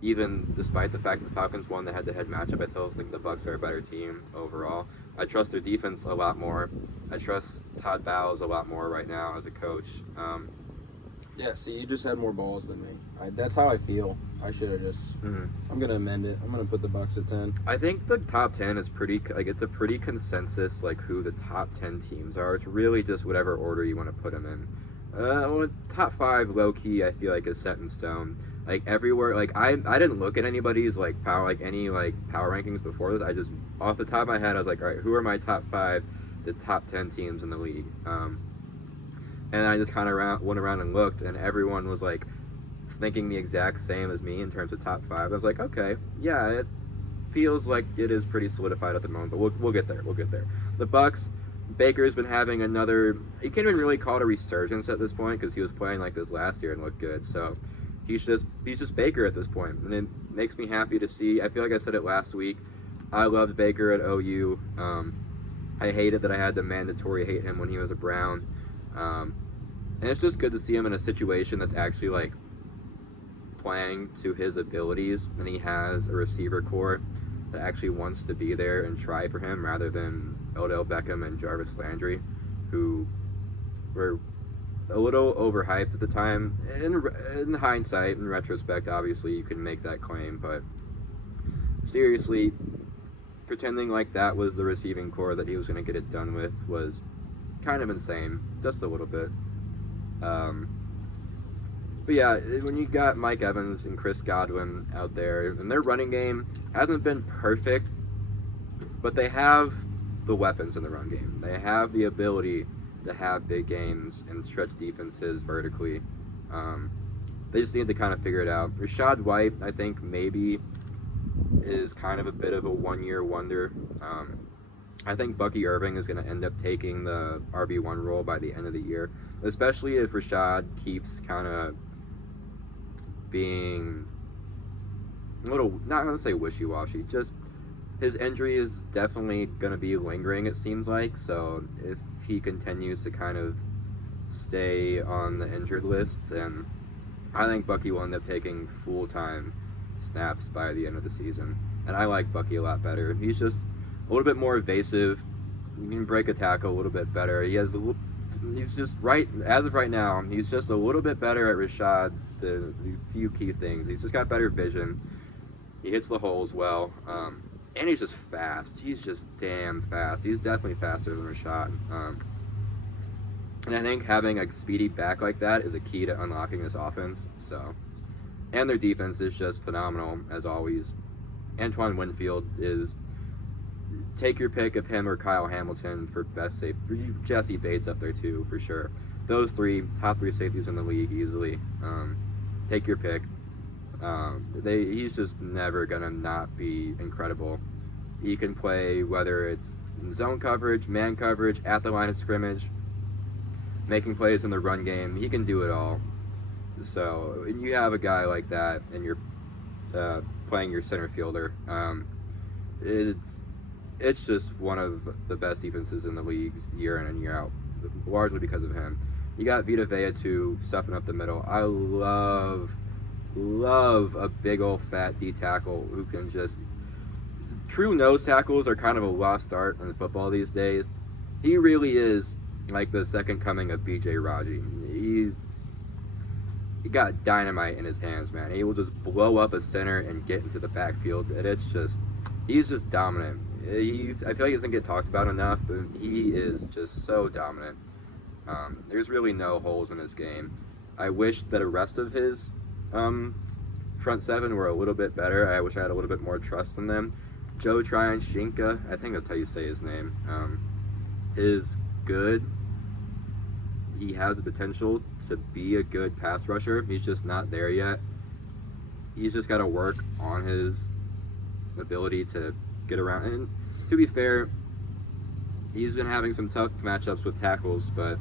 Even despite the fact that the Falcons won the head-to-head matchup, I still think the Bucks are a better team overall. I trust their defense a lot more. I trust Todd Bowles a lot more right now as a coach. Yeah, see, you just had more balls than me. That's how I feel. I should have just. I'm gonna amend it. I'm gonna put the Bucks at 10. I think the top 10 is pretty, like, it's a pretty consensus, like, who the top 10 teams are. It's really just whatever order you want to put them in. Well, top 5 low key, I feel like is set in stone. Like everywhere, like I didn't look at anybody's like power rankings before this. I just off the top of my head, I was like, all right, who are my top 5, the top 10 teams in the league? And I just kind of went around and looked, and everyone was like thinking the exact same as me in terms of top 5. I was like, okay, yeah, it feels like it is pretty solidified at the moment, but we'll get there. We'll get there. The Bucks. Baker's been having another. You can't even really call it a resurgence at this point because he was playing like this last year and looked good. So he's just Baker at this point, and it makes me happy to see. I feel like I said it last week. I loved Baker at OU. I hated that I had to mandatory hate him when he was a Brown, and it's just good to see him in a situation that's actually like playing to his abilities, and he has a receiver core that actually wants to be there and try for him rather than Odell Beckham and Jarvis Landry, who were a little overhyped at the time. In hindsight, in retrospect, obviously you can make that claim, but seriously, pretending like that was the receiving core that he was going to get it done with was kind of insane, just a little bit. But yeah, when you got Mike Evans and Chris Godwin out there, and their running game hasn't been perfect, but they have the weapons in the run game. They have the ability to have big games and stretch defenses vertically. They just need to kind of figure it out. Rashad White, I think, maybe is kind of a bit of a one-year wonder. I think Bucky Irving is going to end up taking the RB1 role by the end of the year, especially if Rashad keeps kind of being a little, not going to say wishy-washy, just his injury is definitely going to be lingering, it seems like. So if he continues to kind of stay on the injured list, then I think Bucky will end up taking full-time snaps by the end of the season. And I like Bucky a lot better. He's just a little bit more evasive. He can break a tackle a little bit better. He's just right, as of right now, he's just a little bit better at Rashad, the few key things. He's just got better vision. He hits the holes well. And he's just fast. He's just damn fast. He's definitely faster than Rashad. And I think having a speedy back like that is a key to unlocking this offense. So, and their defense is just phenomenal, as always. Antoine Winfield is, take your pick of him or Kyle Hamilton for best safe. Jesse Bates up there too, for sure. Those three, top 3 safeties in the league easily. Take your pick. He's just never gonna not be incredible. He can play whether it's in zone coverage, man coverage, at the line of scrimmage, making plays in the run game. He can do it all. So when you have a guy like that and you're playing your center fielder, it's just one of the best defenses in the league year in and year out, largely because of him. You got Vita Vea too, stuffing up the middle. I love a big old fat D tackle who can just. True nose tackles are kind of a lost art in football these days. He really is like the second coming of BJ Raji. He got dynamite in his hands, man. He will just blow up a center and get into the backfield, and he's just dominant. I feel like he doesn't get talked about enough, but he is just so dominant. There's really no holes in his game. I wish that the rest of his front seven were a little bit better. I wish I had a little bit more trust in them. Joe Tryon-Shinka, I think that's how you say his name, is good, he has the potential to be a good pass rusher. He's just not there yet. He's just got to work on his ability to get around. And to be fair, he's been having some tough matchups with tackles, but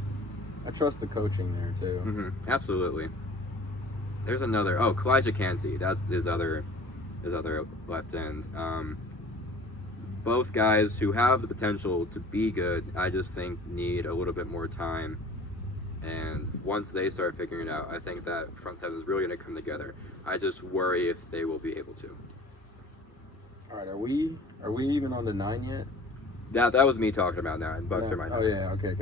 I trust the coaching there too. Absolutely. There's another. Oh, Kalijah Kancey. That's his other left end. Both guys who have the potential to be good, I just think need a little bit more time. And once they start figuring it out, I think that front seven is really going to come together. I just worry if they will be able to. All right, are we even on to 9 yet? Yeah, that was me talking about now. Bucks No. are my 9. Oh yeah, okay.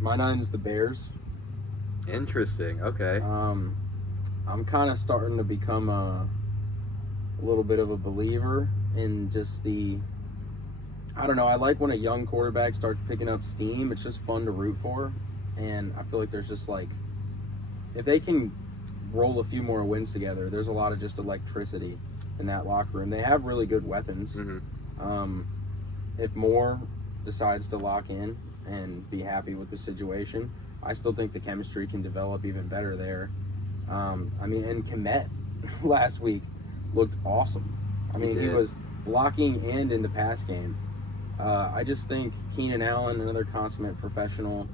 My 9 is the Bears. Interesting. Okay. I'm kind of starting to become a little bit of a believer in just I don't know, I like when a young quarterback starts picking up steam. It's just fun to root for. And I feel like there's just like, if they can roll a few more wins together, there's a lot of just electricity in that locker room. They have really good weapons. If Moore decides to lock in and be happy with the situation, I still think the chemistry can develop even better there. And Kmet last week looked awesome. He was blocking and in the pass game. I just think Keenan Allen, another consummate professional.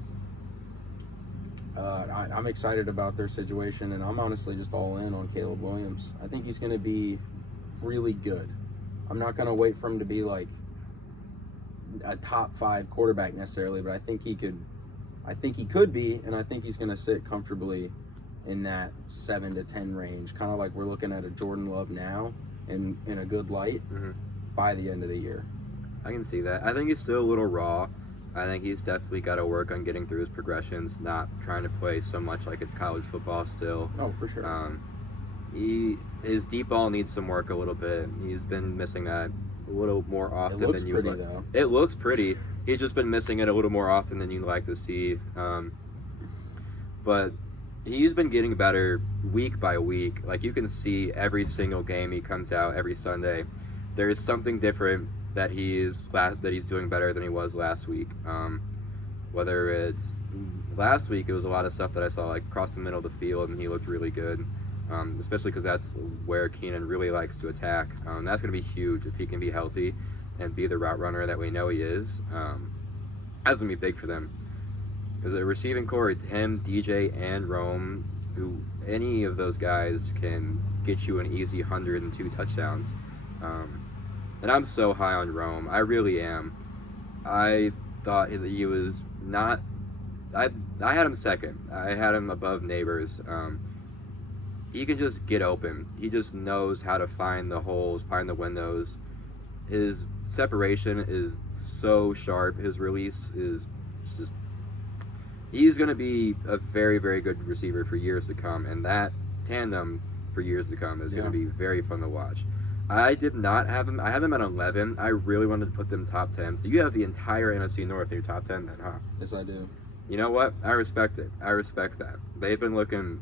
I'm excited about their situation, and I'm honestly just all in on Caleb Williams. I think he's going to be really good. I'm not going to wait for him to be like a top 5 quarterback necessarily, but I think he could be, and I think he's going to sit comfortably in that 7 to 10 range, kind of like we're looking at a Jordan Love now in a good light by the end of the year. I can see that. I think he's still a little raw. I think he's definitely got to work on getting through his progressions, not trying to play so much like it's college football still. Oh, for sure. His deep ball needs some work a little bit. He's been missing that a little more often than you would like. Though. It looks pretty. He's just been missing it a little more often than you'd like to see. But he's been getting better week by week. Like, you can see every single game he comes out every Sunday. There is something different that he's doing better than he was last week. Whether it's last week, it was a lot of stuff that I saw like across the middle of the field, and he looked really good. Especially because that's where Keenan really likes to attack. That's going to be huge if he can be healthy and be the route runner that we know he is. That's going to be big for them. Because the receiving core, him, DJ, and Rome, who any of those guys can get you an easy 102 touchdowns. And I'm so high on Rome. I really am. I thought that he was not... I had him second. I had him above Neighbors. He can just get open. He just knows how to find the holes, find the windows. His separation is so sharp. His release is just... He's going to be a very, very good receiver for years to come. And that tandem for years to come is going to be very fun to watch. I did not have him. I have him at 11. I really wanted to put them top 10. So you have the entire NFC North in your top 10 then, huh? Yes, I do. You know what? I respect it. I respect that. They've been looking...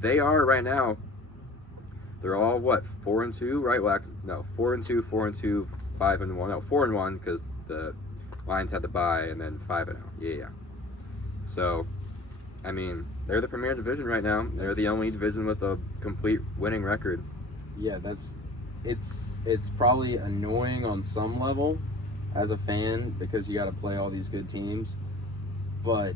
they are right now. They're all, 4-2, right? No, 4-2, 4-2, 5-1. No, 4-1 because the Lions had the bye, and then 5-0. Yeah. So, they're the premier division right now. They're the only division with a complete winning record. Yeah, it's probably annoying on some level as a fan because you got to play all these good teams, but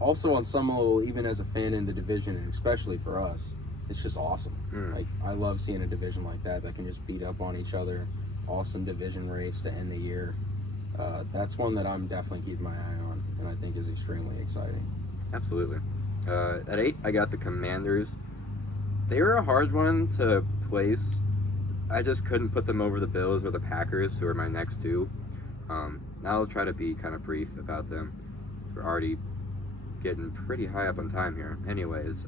also on some level, even as a fan in the division, and especially for us, it's just awesome. Like, I love seeing a division like that can just beat up on each other. Awesome division race to end the year. That's one that I'm definitely keeping my eye on, and I think is extremely exciting. Absolutely. At 8, I got the Commanders. They were a hard one to place. I just couldn't put them over the Bills or the Packers, who are my next two. Now I'll try to be kind of brief about them. We're already getting pretty high up on time here. Anyways.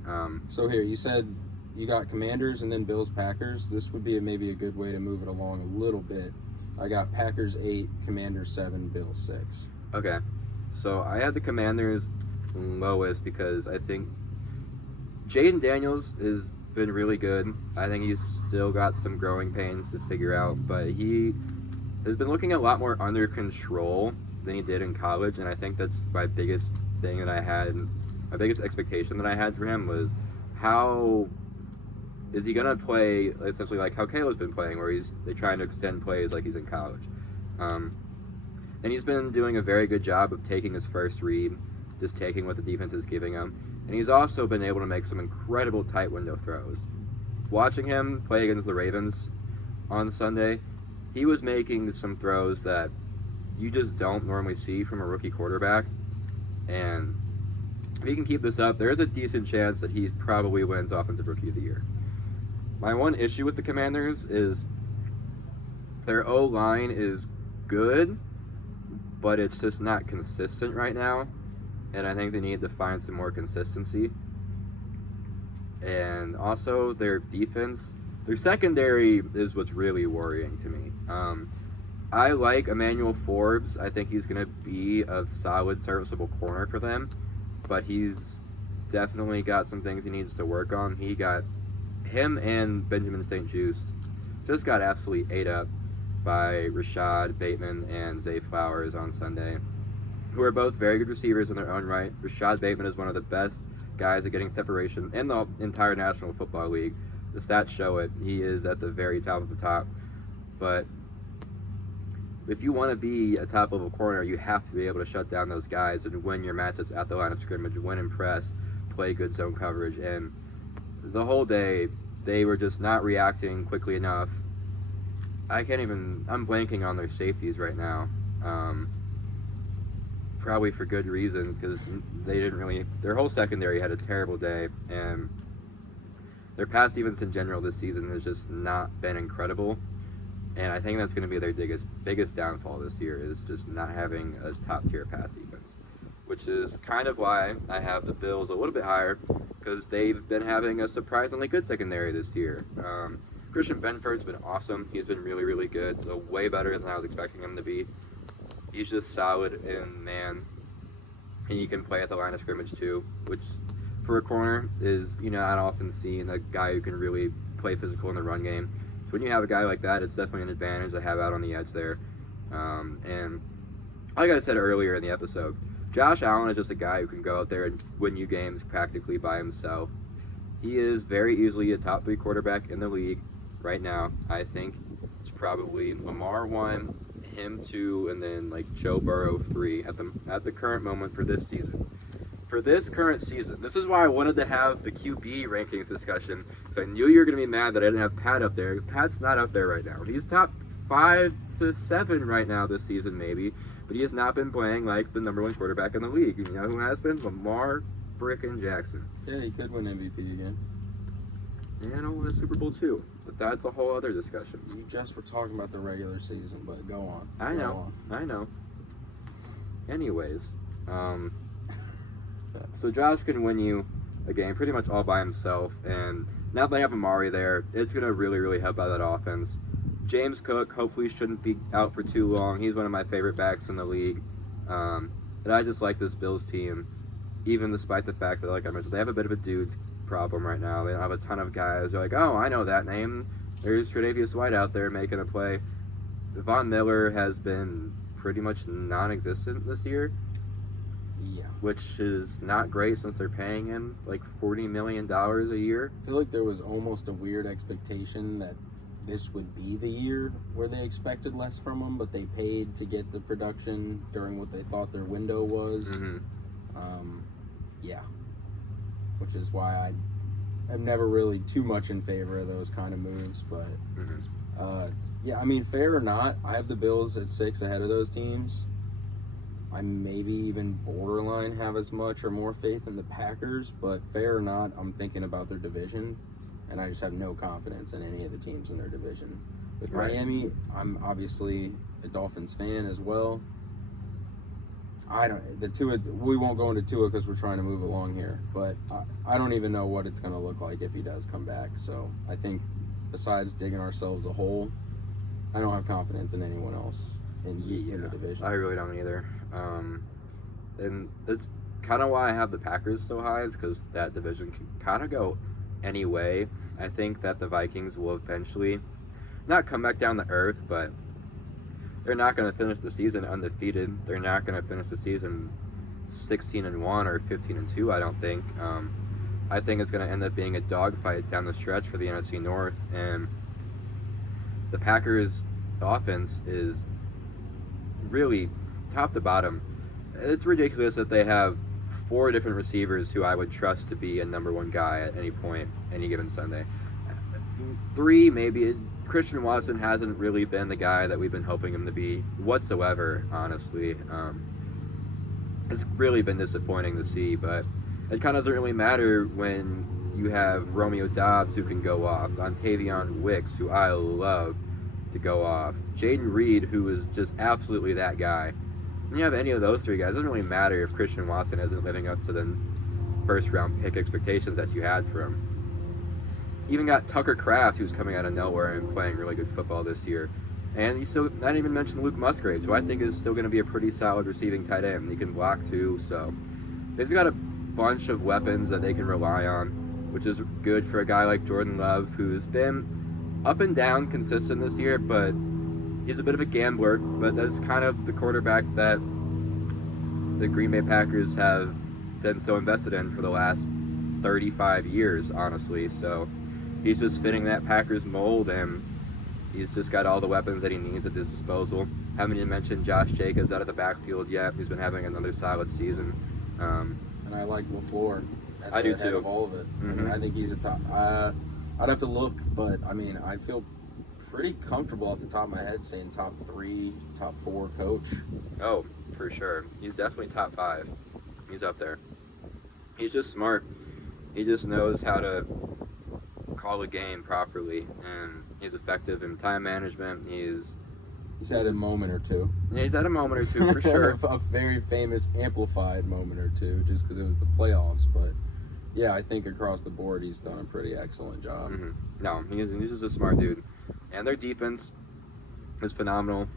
So here, you said you got Commanders and then Bills, Packers. This would be maybe a good way to move it along a little bit. I got Packers 8, Commanders 7, Bills 6. Okay. So I had the Commanders lowest because I think Jaden Daniels is been really good. I think he's still got some growing pains to figure out, but he has been looking a lot more under control than he did in college, and I think that's my biggest thing that I had, my biggest expectation that I had for him was how is he gonna play essentially like how Caleb's been playing, where they're trying to extend plays like he's in college. And he's been doing a very good job of taking his first read, just taking what the defense is giving him. And he's also been able to make some incredible tight window throws. Watching him play against the Ravens on Sunday, he was making some throws that you just don't normally see from a rookie quarterback. And if he can keep this up, there's a decent chance that he probably wins Offensive Rookie of the Year. My one issue with the Commanders is their O-line is good, but it's just not consistent right now. And I think they need to find some more consistency. And also their defense, their secondary is what's really worrying to me. I like Emmanuel Forbes. I think he's going to be a solid, serviceable corner for them. But he's definitely got some things he needs to work on. Him and Benjamin St. Juste just got absolutely ate up by Rashad Bateman and Zay Flowers on Sunday, who are both very good receivers in their own right. Rashad Bateman is one of the best guys at getting separation in the entire National Football League. The stats show it. He is at the very top of the top. But if you want to be a top-level corner, you have to be able to shut down those guys and win your matchups at the line of scrimmage, win and press, play good zone coverage. And the whole day, they were just not reacting quickly enough. I'm blanking on their safeties right now. Probably for good reason, because their whole secondary had a terrible day, and their pass defense in general this season has just not been incredible. And I think that's going to be their biggest downfall this year, is just not having a top-tier pass defense, which is kind of why I have the Bills a little bit higher, because they've been having a surprisingly good secondary this year. Christian Benford's been awesome. He's been really, really good, so way better than I was expecting him to be. He's just solid in man, and he can play at the line of scrimmage too, which for a corner is, not often seen, a guy who can really play physical in the run game. So when you have a guy like that, it's definitely an advantage to have out on the edge there. And like I said earlier in the episode, Josh Allen is just a guy who can go out there and win you games practically by himself. He is very easily a top 3 quarterback in the league right now. I think it's probably Lamar 1, him 2, and then like Joe Burrow 3 at the current moment for this season. For this current season, this is why I wanted to have the QB rankings discussion, because I knew you were going to be mad that I didn't have Pat up there. Pat's not up there right now. He's top 5 to 7 right now this season, maybe, but he has not been playing like the number 1 quarterback in the league. You know who has been? Lamar frickin' Jackson. Yeah, he could win MVP again. And he'll win a Super Bowl too, but that's a whole other discussion. You just were talking about the regular season, but go on. I know. Anyways, so Josh can win you a game pretty much all by himself, and now that they have Amari there, it's going to really, really help out that offense. James Cook hopefully shouldn't be out for too long. He's one of my favorite backs in the league. And I just like this Bills team, even despite the fact that, like I mentioned, they have a bit of a dudes problem right now. They don't have a ton of guys. They're like, oh, I know that name. There's Tre'Davious White out there making a play. Von Miller has been pretty much non-existent this year. Yeah. Which is not great since they're paying him like $40 million a year. I feel like there was almost a weird expectation that this would be the year where they expected less from him, but they paid to get the production during what they thought their window was. Mm-hmm. Yeah. Which is why I'm never really too much in favor of those kind of moves. But, yeah, I mean, fair or not, I have the Bills at 6 ahead of those teams. I maybe even borderline have as much or more faith in the Packers, but fair or not, I'm thinking about their division, and I just have no confidence in any of the teams in their division. With Miami, I'm obviously a Dolphins fan as well. We won't go into Tua because we're trying to move along here, but I don't even know what it's going to look like if he does come back. So I think besides digging ourselves a hole, I don't have confidence in anyone else in the division. I really don't either. And that's kind of why I have the Packers so high, is because that division can kind of go any way. I think that the Vikings will eventually not come back down to earth, but they're not going to finish the season undefeated. They're not going to finish the season 16-1 or 15-2. I don't think. I think it's going to end up being a dogfight down the stretch for the NFC North, and the Packers' offense is really top to bottom. It's ridiculous that they have 4 different receivers who I would trust to be a number 1 guy at any point, any given Sunday. 3, maybe. Christian Watson hasn't really been the guy that we've been hoping him to be whatsoever, honestly. It's really been disappointing to see, but it kind of doesn't really matter when you have Romeo Doubs who can go off, Dontavion Wicks, who I love to go off, Jaden Reed, who is just absolutely that guy. When you have any of those 3 guys, it doesn't really matter if Christian Watson isn't living up to the first-round pick expectations that you had for him. Even got Tucker Kraft, who's coming out of nowhere and playing really good football this year. And you still, I didn't even mention Luke Musgrave, who I think is still going to be a pretty solid receiving tight end. He can block too, so they've got a bunch of weapons that they can rely on, which is good for a guy like Jordan Love, who's been up and down consistent this year, but he's a bit of a gambler. But that's kind of the quarterback that the Green Bay Packers have been so invested in for the last 35 years, honestly. So he's just fitting that Packers mold, and he's just got all the weapons that he needs at his disposal. Haven't even mentioned Josh Jacobs out of the backfield yet, who's been having another solid season. And I like LaFleur. I do too. Of all of it. Mm-hmm. I mean, I think he's a top. I'd have to look, but I mean, I feel pretty comfortable off the top of my head saying top 3, top 4 coach. Oh, for sure. He's definitely top 5. He's up there. He's just smart. He just knows how to call a game properly, and he's effective in time management. He's had a moment or two. Yeah, he's had a moment or two for sure. A very famous amplified moment or two, just because it was the playoffs. But yeah, I think across the board, he's done a pretty excellent job. Mm-hmm. No, he's just a smart dude, and their defense is phenomenal.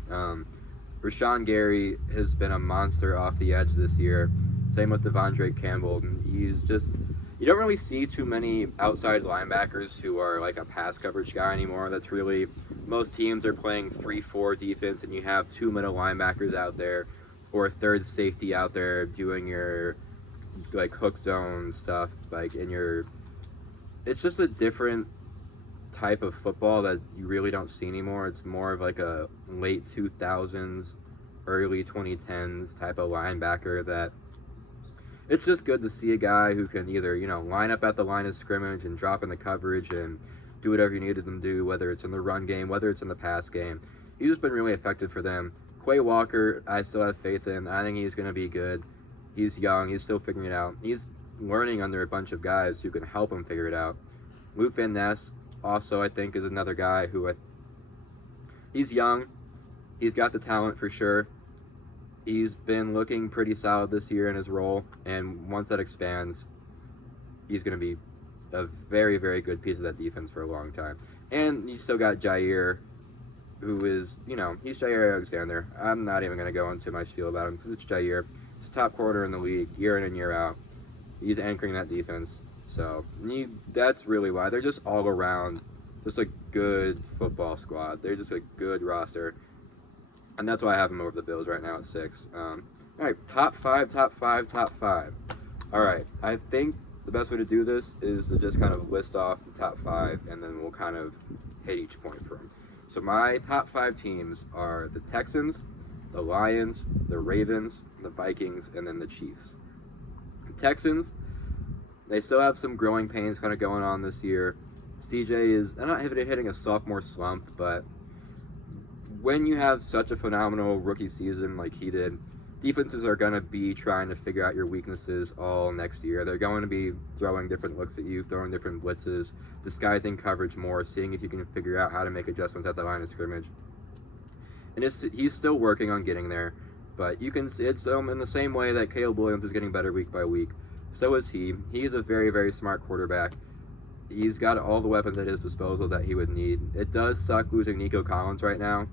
Rashawn Gary has been a monster off the edge this year. Same with Devondre Campbell. He's just, you don't really see too many outside linebackers who are like a pass coverage guy anymore. That's really, most teams are playing 3-4 defense, and you have 2 middle linebackers out there or a third safety out there doing your like hook zone stuff, like in your, it's just a different type of football that you really don't see anymore. It's more of like a late 2000s, early 2010s type of linebacker that it's just good to see a guy who can either, line up at the line of scrimmage and drop in the coverage and do whatever you needed them to do, whether it's in the run game, whether it's in the pass game. He's just been really effective for them. Quay Walker, I still have faith in. I think he's going to be good. He's young. He's still figuring it out. He's learning under a bunch of guys who can help him figure it out. Luke Van Ness also, I think, is another guy who he's young. He's got the talent for sure. He's been looking pretty solid this year in his role, and once that expands, he's going to be a very, very good piece of that defense for a long time. And you still got Jair, who is, he's Jair Alexander. I'm not even going to go into my spiel about him because it's Jair. He's top quarter in the league, year in and year out. He's anchoring that defense. So that's really why. They're just all around just a good football squad. They're just a good roster. And that's why I have them over the Bills right now at 6. All right, top 5. All right, I think the best way to do this is to just kind of list off the top 5, and then we'll kind of hit each point for them. So my top 5 teams are the Texans, the Lions, the Ravens, the Vikings, and then the Chiefs. The Texans, they still have some growing pains kind of going on this year. CJ is not hitting a sophomore slump, but when you have such a phenomenal rookie season like he did, defenses are going to be trying to figure out your weaknesses all next year. They're going to be throwing different looks at you, throwing different blitzes, disguising coverage more, seeing if you can figure out how to make adjustments at the line of scrimmage. And he's still working on getting there, but you can see it's in the same way that Caleb Williams is getting better week by week. So is he. He's a very, very smart quarterback. He's got all the weapons at his disposal that he would need. It does suck losing Nico Collins right now,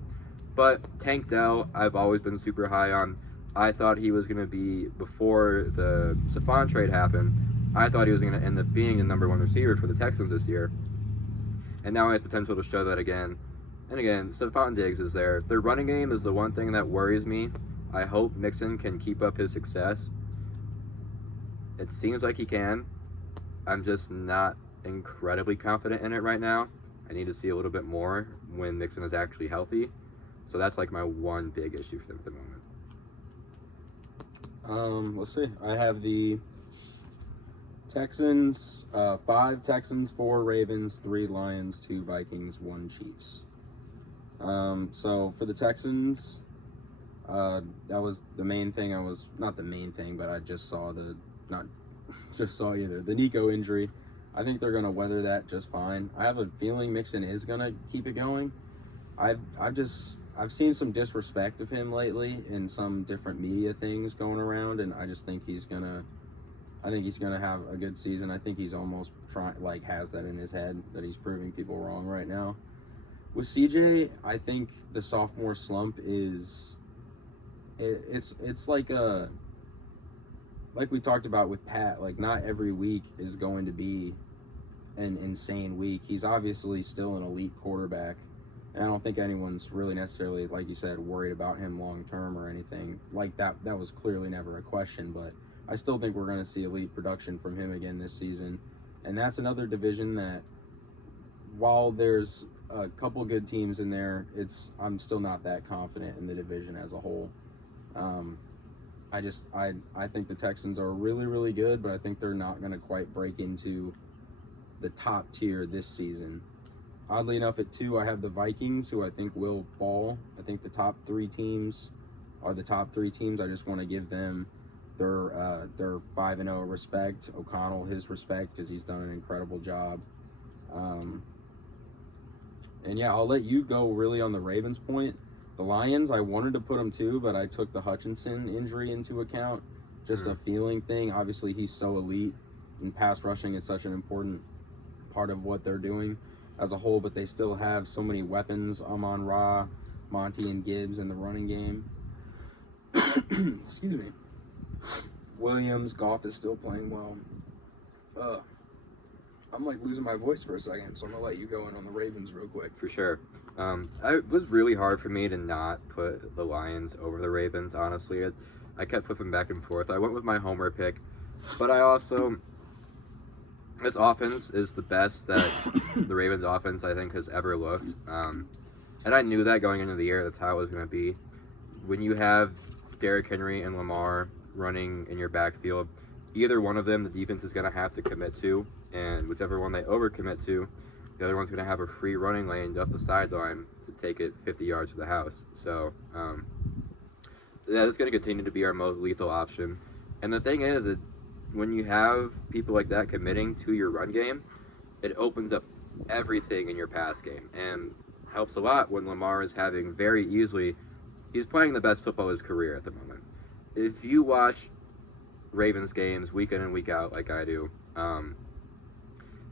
but Tank Dell, I've always been super high on. I thought he was going to be, before the Stephon trade happened, I thought he was going to end up being the number 1 receiver for the Texans this year. And now he has potential to show that again. And again, Stephon Diggs is there. Their running game is the one thing that worries me. I hope Mixon can keep up his success. It seems like he can. I'm just not incredibly confident in it right now. I need to see a little bit more when Mixon is actually healthy. So that's like my one big issue for them at the moment. Let's see. I have the Texans, 5 Texans, 4 Ravens, 3 Lions, 2 Vikings, 1 Chiefs. So for the Texans, that was the main thing. Not the main thing, but I just saw the Nico injury. I think they're gonna weather that just fine. I have a feeling Mixon is gonna keep it going. I've seen some disrespect of him lately in some different media things going around, and I just think he's gonna have a good season. I think he's almost has that in his head that he's proving people wrong right now. With CJ, I think the sophomore slump it's like we talked about with Pat, like not every week is going to be an insane week. He's obviously still an elite quarterback, and I don't think anyone's really necessarily, like you said, worried about him long term or anything like that. That was clearly never a question, but I still think we're going to see elite production from him again this season. And that's another division that, while there's a couple good teams in there, I'm still not that confident in the division as a whole. I think the Texans are really, really good, but I think they're not going to quite break into the top tier this season. Oddly enough, at 2, I have the Vikings, who I think will fall. I think the top 3 teams are the top 3 teams. I just want to give them their 5-0 respect. O'Connell his respect, because he's done an incredible job. And yeah, I'll let you go really on the Ravens point. The Lions, I wanted to put them too, but I took the Hutchinson injury into account. Just a feeling thing. Obviously, he's so elite, and pass rushing is such an important part of what they're doing as a whole, but they still have so many weapons. Amon-Ra, Monty, and Gibbs in the running game. Excuse me. Williams, Goff is still playing well. I'm like losing my voice for a second, so I'm gonna let you go in on the Ravens real quick. For sure. It was really hard for me to not put the Lions over the Ravens, honestly. I kept flipping back and forth. I went with my homer pick, but I also, this offense is the best that the Ravens offense, I think, has ever looked. And I knew that going into the year, that's how it was going to be. When you have Derrick Henry and Lamar running in your backfield, either one of them the defense is going to have to commit to, and whichever one they overcommit to, the other one's going to have a free running lane up the sideline to take it 50 yards to the house. So that's going to continue to be our most lethal option. And the thing is, when you have people like that committing to your run game, it opens up everything in your pass game, and helps a lot when Lamar is having he's playing the best football of his career at the moment. If you watch Ravens games week in and week out like I do,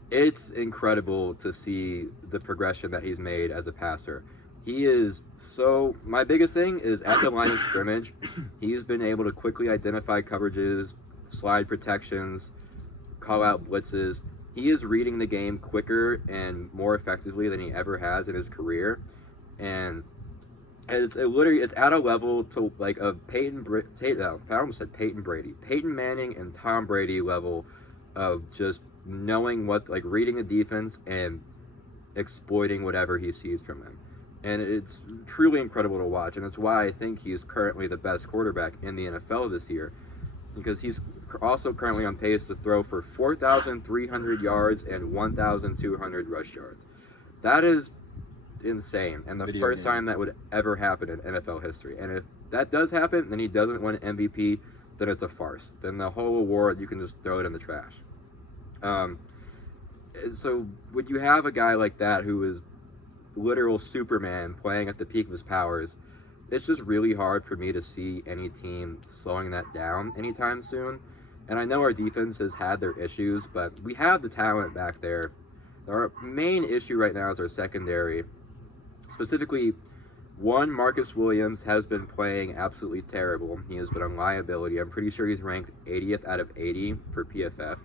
it's incredible to see the progression that he's made as a passer. My biggest thing is at the line of scrimmage, he's been able to quickly identify coverages, slide protections, call out blitzes. He is reading the game quicker and more effectively than he ever has in his career. And it's at a level to like a Peyton Manning and Tom Brady level of just knowing reading the defense and exploiting whatever he sees from them. And it's truly incredible to watch, and it's why I think he's currently the best quarterback in the NFL this year, because he's also currently on pace to throw for 4,300 yards and 1,200 rush yards. That is insane, and the first time that would ever happen in NFL history. And if that does happen, then he doesn't win MVP, then it's a farce. Then the whole award, you can just throw it in the trash. So when you have a guy like that who is literal Superman playing at the peak of his powers, it's just really hard for me to see any team slowing that down anytime soon. And I know our defense has had their issues, but we have the talent back there. Our main issue right now is our secondary. Specifically, Marcus Williams has been playing absolutely terrible. He has been on liability. I'm pretty sure he's ranked 80th out of 80 for PFF,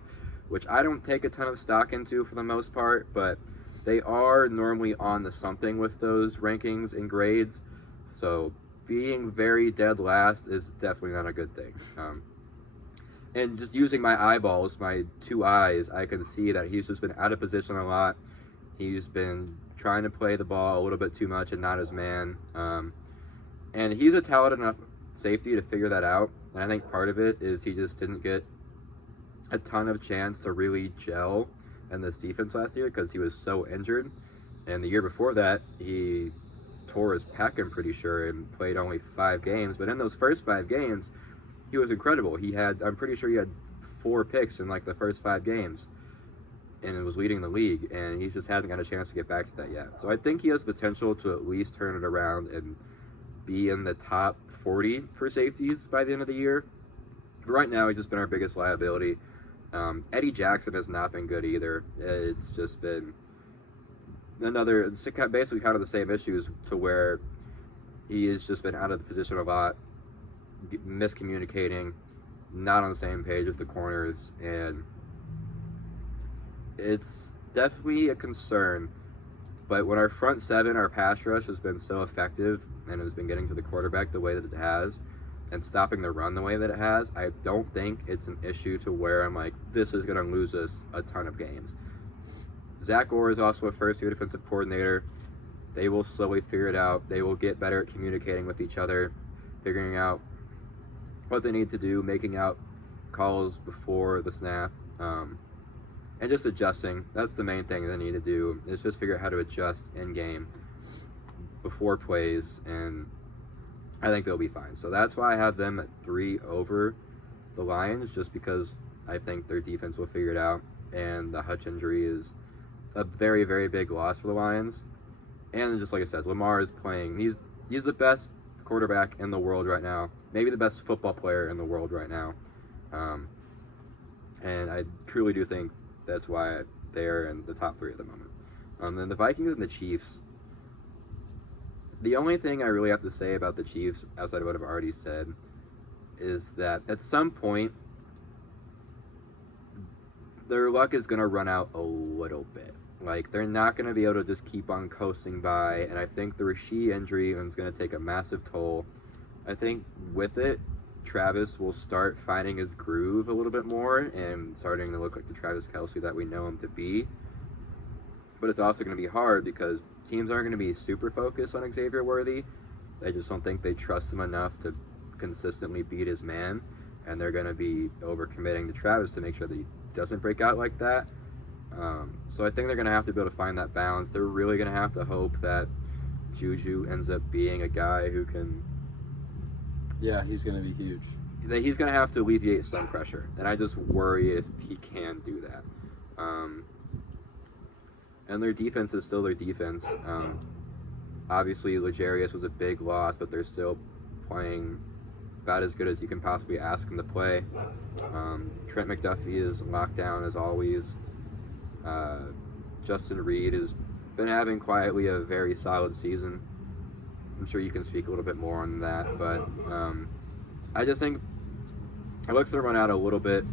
which I don't take a ton of stock into for the most part, but they are normally on to something with those rankings and grades. So being very dead last is definitely not a good thing. and just using my eyeballs, my two eyes, I can see that he's just been out of position a lot. He's been trying to play the ball a little bit too much and not his man. And he's a talented enough safety to figure that out. And I think part of it is he just didn't get a ton of chance to really gel in this defense last year because he was so injured. And the year before that, he tore his pec, I'm pretty sure, and played only 5 games. But in those first 5 games, he was incredible. I'm pretty sure he had 4 picks in like the first 5 games and was leading the league. And he just hasn't got a chance to get back to that yet. So I think he has potential to at least turn it around and be in the top 40 for safeties by the end of the year. But right now, he's just been our biggest liability. Eddie Jackson has not been good either. It's just been it's basically kind of the same issues to where he has just been out of the position a lot, miscommunicating, not on the same page with the corners, and it's definitely a concern. But when our front 7, our pass rush has been so effective and has been getting to the quarterback the way that it has and stopping the run the way that it has, I don't think it's an issue to where I'm like, this is going to lose us a ton of games. Zach Orr is also a first-year defensive coordinator. They will slowly figure it out. They will get better at communicating with each other, figuring out what they need to do, making out calls before the snap, and just adjusting. That's the main thing they need to do, is just figure out how to adjust in-game before plays, and I think they'll be fine. So that's why I have them at 3 over the Lions, just because I think their defense will figure it out, and the Hutch injury is a very, very big loss for the Lions. And just like I said, Lamar is playing. He's the best quarterback in the world right now, maybe the best football player in the world right now. And I truly do think that's why they're in the top 3 at the moment. Then the Vikings and the Chiefs. The only thing I really have to say about the Chiefs, outside of what I've already said, is that at some point, their luck is going to run out a little bit. Like, they're not going to be able to just keep on coasting by, and I think the Rasheed injury is going to take a massive toll. I think with it, Travis will start finding his groove a little bit more and starting to look like the Travis Kelce that we know him to be. But it's also going to be hard because teams aren't going to be super focused on Xavier Worthy. They just don't think they trust him enough to consistently beat his man, and they're going to be overcommitting to Travis to make sure that he doesn't break out like that. So I think they're going to have to be able to find that balance. They're really going to have to hope that Juju ends up being a guy who can... Yeah, he's going to be huge. He's going to have to alleviate some pressure, and I just worry if he can do that. And their defense is still their defense. Obviously, L'Jarius was a big loss, but they're still playing about as good as you can possibly ask them to play. Trent McDuffie is locked down as always. Justin Reed has been having quietly a very solid season. I'm sure you can speak a little bit more on that, but I just think it looks to run out a little bit,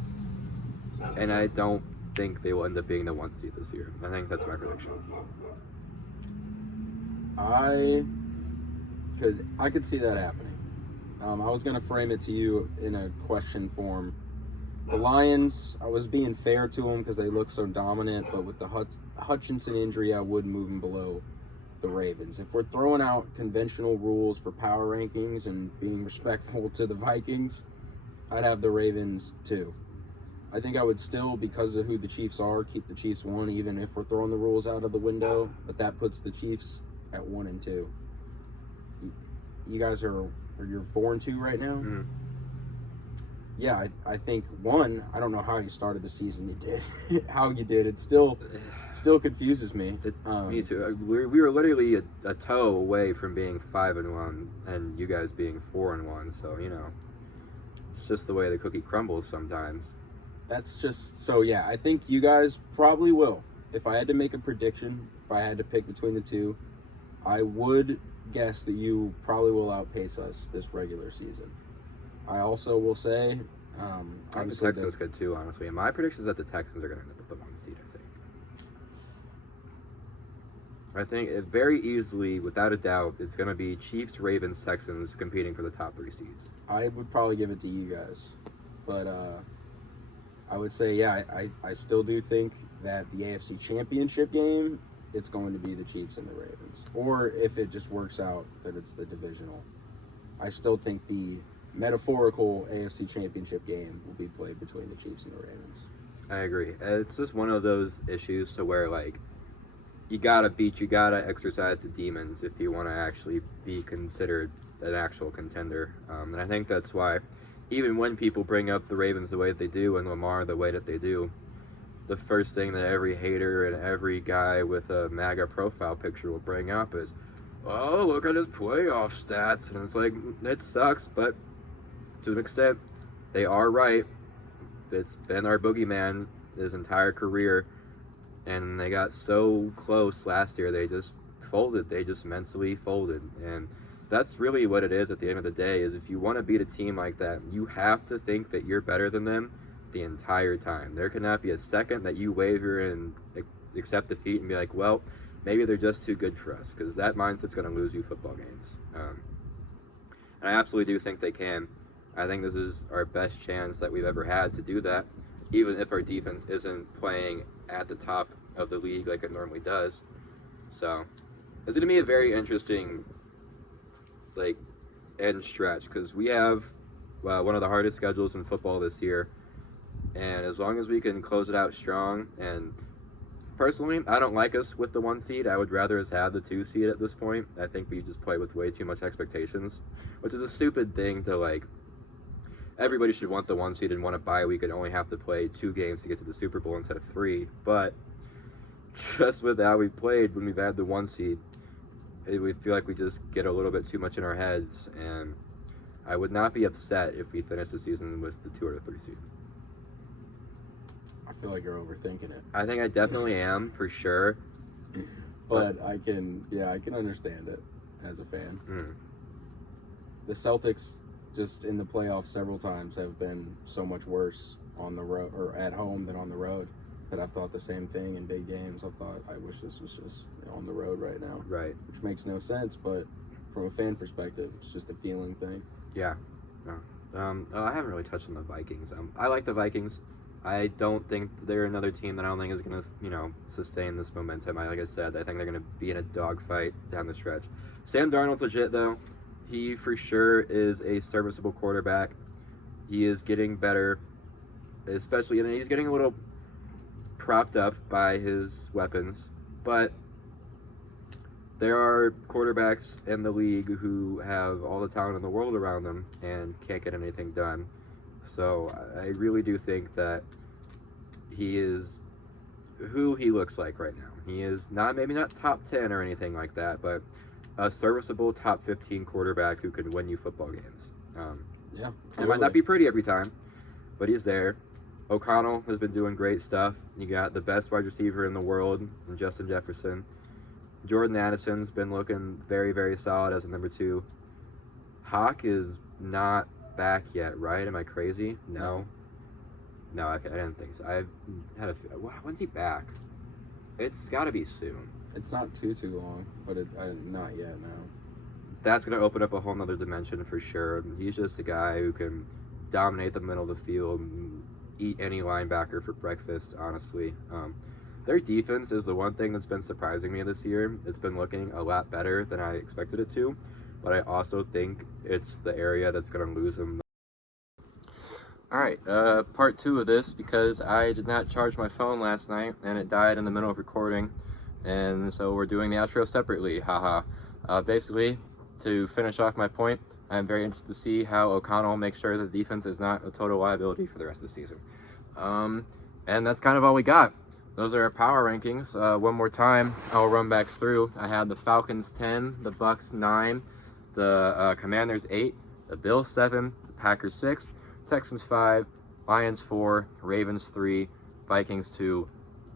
and I don't think they will end up being the 1 seed this year. I think that's my prediction. I could see that happening. I was going to frame it to you in a question form. The Lions, I was being fair to them because they look so dominant, but with the Hutchinson injury, I would move them below the Ravens. If we're throwing out conventional rules for power rankings and being respectful to the Vikings, I'd have the Ravens 2. I think I would still, because of who the Chiefs are, keep the Chiefs 1, even if we're throwing the rules out of the window, but that puts the Chiefs at 1 and 2. You guys you're 4 and 2 right now? Mm-hmm. Yeah, I think, one, I don't know how you started the season. You did. How you did. It still confuses me. Me too. We were literally a toe away from being 5-1 and you guys being 4-1. So, it's just the way the cookie crumbles sometimes. That's just, so yeah, I think you guys probably will. If I had to make a prediction, if I had to pick between the two, I would guess that you probably will outpace us this regular season. I also will say, I think the Texans could too, honestly. And my prediction is that the Texans are going to end up with the 1 seed, I think it very easily, without a doubt, it's going to be Chiefs, Ravens, Texans competing for the top 3 seeds. I would probably give it to you guys. But I would say, yeah, I still do think that the AFC Championship game, it's going to be the Chiefs and the Ravens. Or if it just works out that it's the divisional, I still think the metaphorical AFC Championship game will be played between the Chiefs and the Ravens. I agree. It's just one of those issues to where, like, you gotta exercise the demons if you want to actually be considered an actual contender. And I think that's why, even when people bring up the Ravens the way that they do and Lamar the way that they do, the first thing that every hater and every guy with a MAGA profile picture will bring up is, oh, look at his playoff stats. And it's like, it sucks, but to an extent, they are right. It's been our boogeyman his entire career. And they got so close last year, they just folded. They just mentally folded. And that's really what it is at the end of the day, is if you want to beat a team like that, you have to think that you're better than them the entire time. There cannot be a second that you waver and accept defeat and be like, well, maybe they're just too good for us, because that mindset's going to lose you football games. And I absolutely do think they can. I think this is our best chance that we've ever had to do that, even if our defense isn't playing at the top of the league like it normally does. So it's going to be a very interesting end stretch, because we have one of the hardest schedules in football this year, and as long as we can close it out strong, and personally, I don't like us with the 1 seed. I would rather us have the 2 seed at this point. I think we just play with way too much expectations, which is a stupid thing to everybody should want the 1 seed and want a bye week and only have to play 2 games to get to the Super Bowl instead of 3. But just with how we played when we've had the 1 seed, we feel like we just get a little bit too much in our heads, and I would not be upset if we finish the season with the 2 or the 3 seed. I feel like you're overthinking it. I think I definitely am, for sure. But I can understand it as a fan. Mm. The Celtics, just in the playoffs several times, have been so much worse on the road or at home than on the road, that I've thought the same thing in big games. I've thought, I wish this was just on the road right now. Right. Which makes no sense, but from a fan perspective, it's just a feeling thing. Yeah. I haven't really touched on the Vikings. I like the Vikings. I don't think they're another team that I don't think is going to, sustain this momentum. Like I said, I think they're going to be in a dogfight down the stretch. Sam Darnold's legit, though. He for sure is a serviceable quarterback. He is getting better, especially, and he's getting a little propped up by his weapons. But there are quarterbacks in the league who have all the talent in the world around them and can't get anything done. So I really do think that he is who he looks like right now. He is maybe not top 10 or anything like that, but a serviceable top 15 quarterback who can win you football games. Yeah, totally. It might not be pretty every time, but he's there. O'Connell has been doing great stuff. You got the best wide receiver in the world, in Justin Jefferson. Jordan Addison's been looking very, very solid as a number 2. Hawk is not back yet, right? Am I crazy? No, I didn't think so. I've had when's he back? It's got to be soon. It's not too long, but not yet, no. That's going to open up a whole nother dimension for sure. He's just a guy who can dominate the middle of the field and eat any linebacker for breakfast, honestly. Their defense is the one thing that's been surprising me this year. It's been looking a lot better than I expected it to, but I also think it's the area that's going to lose them. All right, part 2 of this, because I did not charge my phone last night and it died in the middle of recording, and so we're doing the outro separately, haha. Basically, to finish off my point, I'm very interested to see how O'Connell makes sure that the defense is not a total liability for the rest of the season. And that's kind of all we got. Those are our power rankings. One more time, I'll run back through. I had the Falcons 10, the Bucks 9, the Commanders 8, the Bills 7, the Packers 6, Texans 5, Lions 4, Ravens 3, Vikings 2,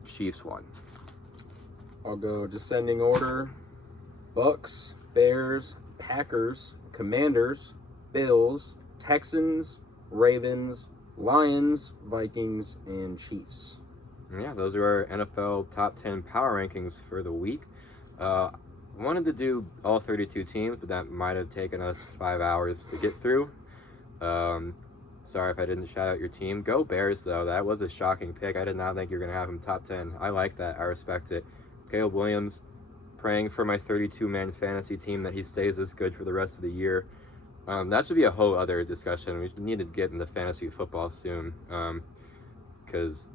Chiefs 1. I'll go descending order. Bucks, Bears, Packers, Commanders, Bills, Texans, Ravens, Lions, Vikings, and Chiefs. Yeah, those are our NFL top 10 power rankings for the week. Wanted to do all 32 teams, but that might have taken us 5 hours to get through. Sorry if I didn't shout out your team. Go Bears, though. That was a shocking pick. I did not think you were going to have him top 10. I like that. I respect it. Caleb Williams, praying for my 32-man fantasy team that he stays this good for the rest of the year. That should be a whole other discussion. We need to get into fantasy football soon. Because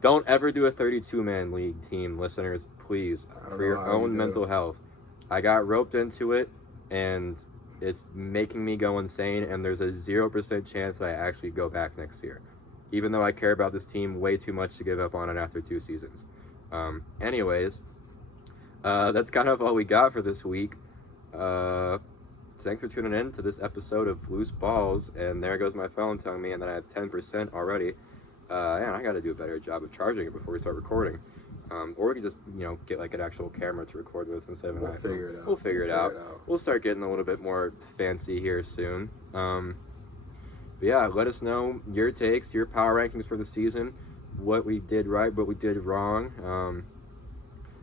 don't ever do a 32-man league team, listeners, please, for your own mental health. I got roped into it, and it's making me go insane, and there's a 0% chance that I actually go back next year, even though I care about this team way too much to give up on it after 2 seasons. Anyways, that's kind of all we got for this week. Thanks for tuning in to this episode of Loose Balls, and there goes my phone telling me that I have 10% already. And I got to do a better job of charging it before we start recording. Or we can just, get like an actual camera to record with instead of an iPhone. We'll figure it out. We'll start getting a little bit more fancy here soon. But yeah, let us know your takes, your power rankings for the season, what we did right, what we did wrong.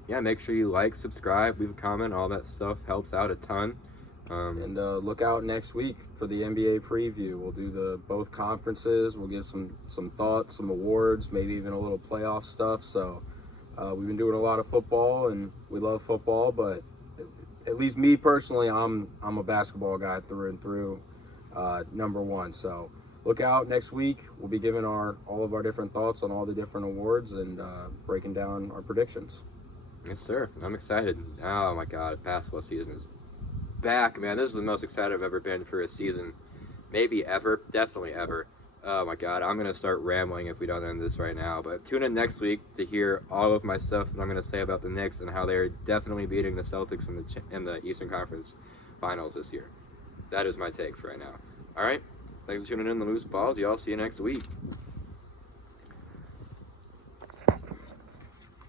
Yeah, make sure you like, subscribe, leave a comment. All that stuff helps out a ton. And look out next week for the NBA preview. We'll do both conferences. We'll give some thoughts, some awards, maybe even a little playoff stuff. So we've been doing a lot of football, and we love football. But at least me personally, I'm a basketball guy through and through, number one. So look out next week. We'll be giving all of our different thoughts on all the different awards and breaking down our predictions. Yes, sir. I'm excited. Oh my God, basketball season is back, man. This is the most excited I've ever been for a season. Maybe ever. Definitely ever. Oh my God, I'm going to start rambling if we don't end this right now. But tune in next week to hear all of my stuff that I'm going to say about the Knicks and how they're definitely beating the Celtics in the Eastern Conference Finals this year. That is my take for right now. All right. Thanks for tuning in to Loose Balls. Y'all see you next week.